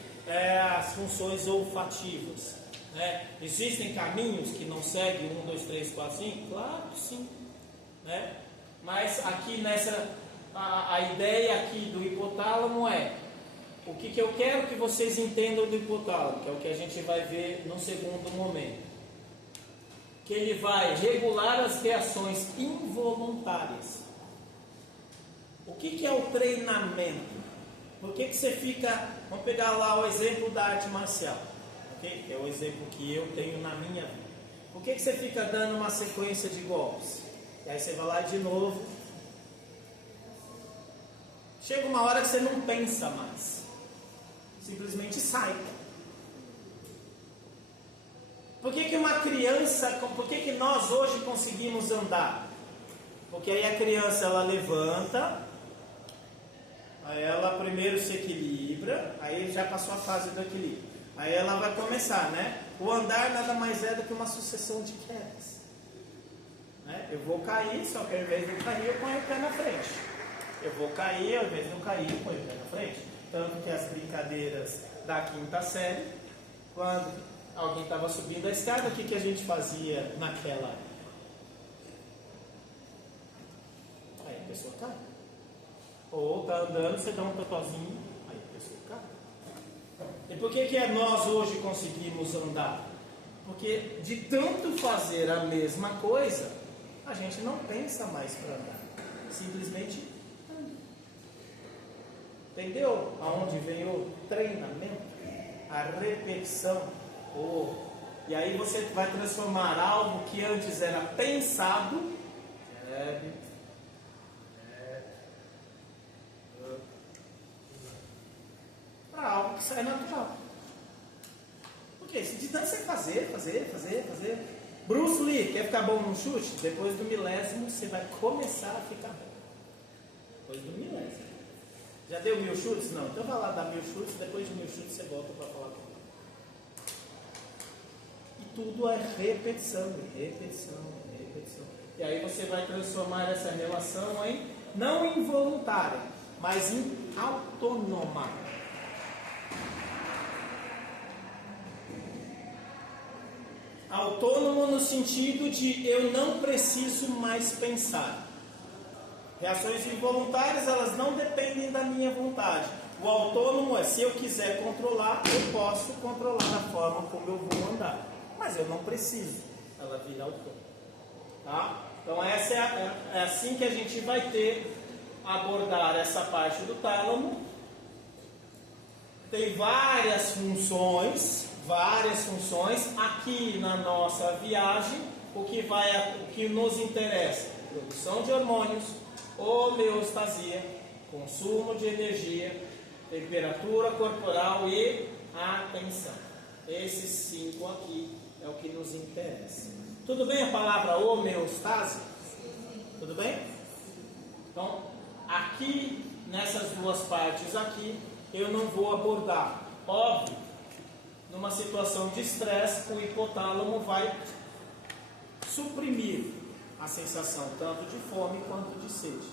as funções olfativas, né? Existem caminhos que não seguem 1, 2, 3, 4, 5? Claro que sim, né? Mas aqui a ideia aqui do hipotálamo é o que eu quero que vocês entendam do hipotálamo, que é o que a gente vai ver no segundo momento, que ele vai regular as reações involuntárias. O que é o treinamento? Por que você fica... Vamos pegar lá o exemplo da arte marcial, okay? Que é o exemplo que eu tenho na minha vida. Por que você fica dando uma sequência de golpes? E aí você vai lá de novo. Chega uma hora que você não pensa mais. Simplesmente sai. Por que uma criança... Por que nós hoje conseguimos andar? Porque aí a criança, ela levanta... Aí ela primeiro se equilibra, aí já passou a fase do equilíbrio. Aí ela vai começar, né? O andar nada mais é do que uma sucessão de quedas. Né? Eu vou cair, só que ao invés de eu cair, eu ponho o pé na frente. Eu vou cair, ao invés de eu cair, eu ponho o pé na frente. Tanto que as brincadeiras da quinta série, quando alguém estava subindo a escada, o que a gente fazia naquela época? Aí a pessoa cai. Ou está andando, você dá um totozinho, aí a pessoa cai. E por que nós hoje conseguimos andar? Porque de tanto fazer a mesma coisa, a gente não pensa mais para andar. Simplesmente anda. Entendeu aonde vem o treinamento? A repetição. E aí você vai transformar algo que antes era pensado, para algo que sai natural. Porque se de tanto você fazer. Bruce Lee, quer ficar bom no chute? Depois do milésimo você vai começar a ficar bom. Depois do milésimo. Já deu 1000 chutes? Não. Então vai lá dar 1000 chutes, depois de 1000 chutes você volta para falar comigo. E tudo é repetição. E aí você vai transformar essa relação em, não involuntária, mas em autônoma. Autônomo no sentido de eu não preciso mais pensar. Reações involuntárias, elas não dependem da minha vontade. O autônomo é, se eu quiser controlar, eu posso controlar a forma como eu vou andar. Mas eu não preciso. Ela vira autônoma. Tá? Então essa é assim que a gente vai abordar essa parte do tálamo. Tem várias funções. Aqui na nossa viagem, o que nos interessa: produção de hormônios, homeostasia, consumo de energia, temperatura corporal e atenção. Esses 5 aqui é o que nos interessa. Tudo bem a palavra homeostase? Tudo bem? Então, aqui, nessas duas partes aqui, eu não vou abordar. Óbvio, numa situação de estresse, o hipotálamo vai suprimir a sensação tanto de fome quanto de sede.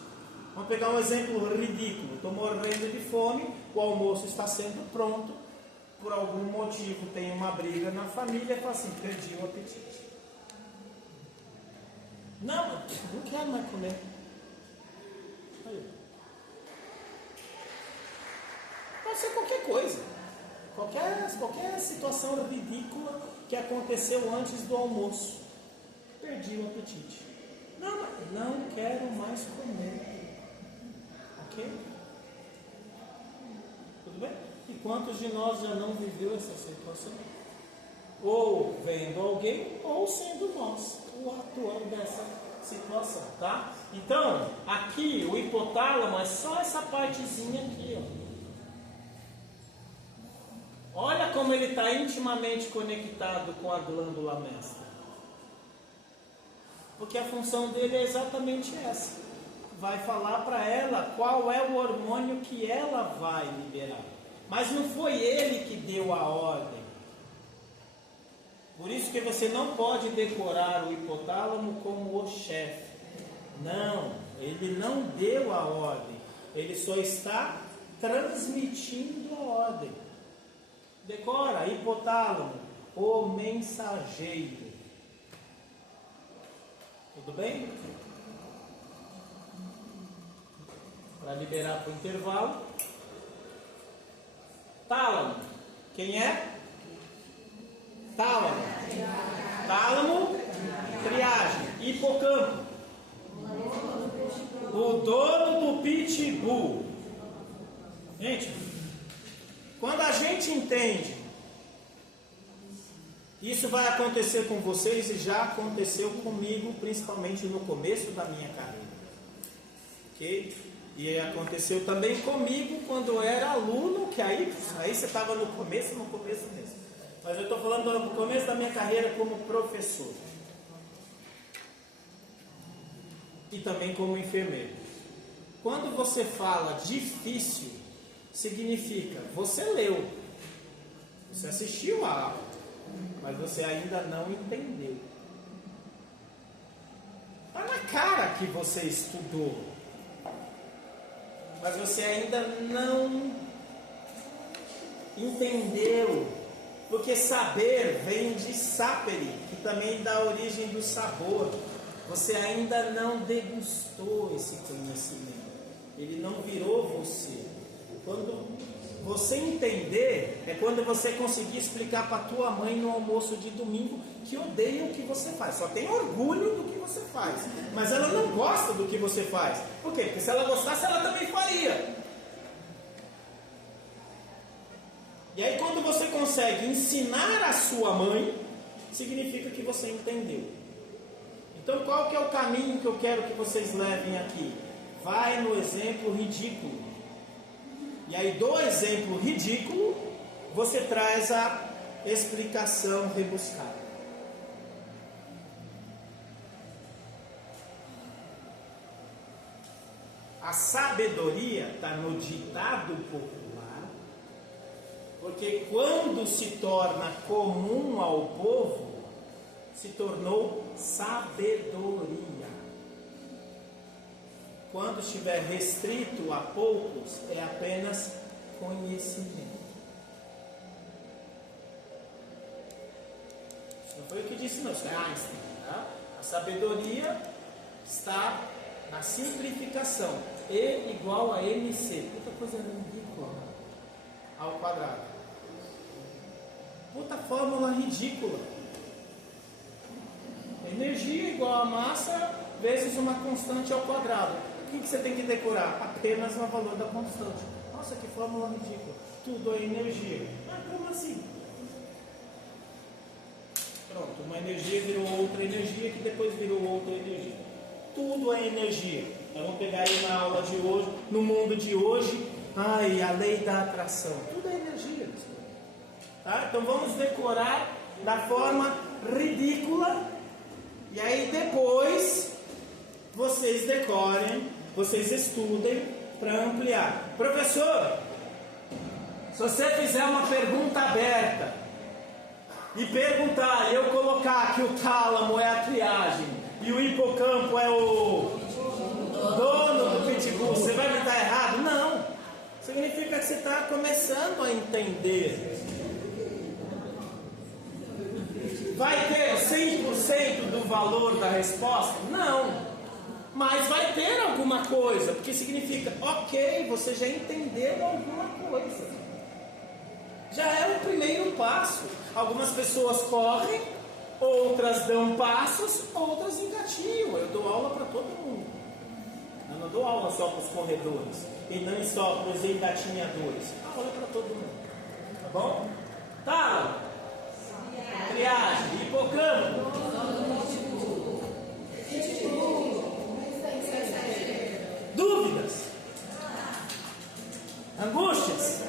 Vamos pegar um exemplo ridículo. Estou morrendo de fome, o almoço está sendo pronto, por algum motivo tem uma briga na família, fala assim, perdi o apetite. Não quero mais comer. Aí. Pode ser qualquer coisa. Qualquer situação ridícula que aconteceu antes do almoço. Perdi o apetite. Não quero mais comer. Ok? Tudo bem? E quantos de nós já não viveu essa situação? Ou vendo alguém, ou sendo nós o ator dessa situação, tá? Então, aqui o hipotálamo é só essa partezinha aqui, ó. Olha como ele está intimamente conectado com a glândula mestra. Porque a função dele é exatamente essa. Vai falar para ela qual é o hormônio que ela vai liberar. Mas não foi ele que deu a ordem. Por isso que você não pode decorar o hipotálamo como o chefe. Não, ele não deu a ordem. Ele só está transmitindo a ordem. Decora, hipotálamo, o mensageiro. Tudo bem? Para liberar para o intervalo. Tálamo. Quem é? Tálamo. Tálamo, triagem. Hipocampo. O dono do pitbull. Gente, quando a gente entende, isso vai acontecer com vocês e já aconteceu comigo, principalmente no começo da minha carreira. Ok? E aconteceu também comigo quando eu era aluno, que aí você estava no começo mesmo. Mas eu estou falando do começo da minha carreira como professor. E também como enfermeiro. Quando você fala difícil, significa você leu, você assistiu a aula, mas você ainda não entendeu. Está na cara que você estudou, mas você ainda não entendeu. Porque saber vem de sapere, que também dá origem do sabor. Você ainda não degustou esse conhecimento. Ele não virou você. Quando você entender, é quando você conseguir explicar para tua mãe no almoço de domingo que odeia o que você faz. Só tem orgulho do que você faz. Mas ela não gosta do que você faz. Por quê? Porque se ela gostasse, ela também faria. E aí quando você consegue ensinar a sua mãe, significa que você entendeu. Então qual que é o caminho que eu quero que vocês levem aqui? Vai no exemplo ridículo. E aí do exemplo ridículo, você traz a explicação rebuscada. A sabedoria está no ditado popular. Porque quando se torna comum ao povo, se tornou sabedoria. Quando estiver restrito a poucos, é apenas conhecimento. Isso não foi o que disse, não. Isso é Einstein. Tá? A sabedoria está na simplificação. E igual a MC. Puta coisa ridícula. Ao quadrado. Puta fórmula ridícula. Energia igual a massa vezes uma constante ao quadrado. O que você tem que decorar? Apenas o valor da constante. Nossa, que fórmula ridícula. Tudo é energia. Ah, como assim? Pronto, uma energia virou outra energia, que depois virou outra energia. Tudo é energia. Nós vamos pegar aí na aula de hoje, no mundo de hoje, a lei da atração. Tudo é energia. Tá? Então vamos decorar da forma ridícula. E aí depois vocês decorem, vocês estudem para ampliar. Professor, se você fizer uma pergunta aberta e perguntar, e eu colocar que o tálamo é a triagem e o hipocampo é o dono do pitbull, você vai me estar errado? Não. Significa que você está começando a entender. Vai ter 100% do valor da resposta? Não. Mas vai ter alguma coisa, porque significa, ok, você já entendeu alguma coisa. Já é o primeiro passo. Algumas pessoas correm, outras dão passos, outras engatinham. Eu dou aula para todo mundo. Eu não dou aula só para os corredores e não só para os engatinhadores. Aula para todo mundo. Tá bom? Tá. Triagem, hipocampo. Dúvidas? Angústias?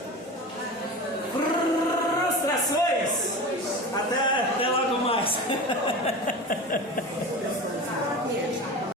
Frustrações? Até logo mais.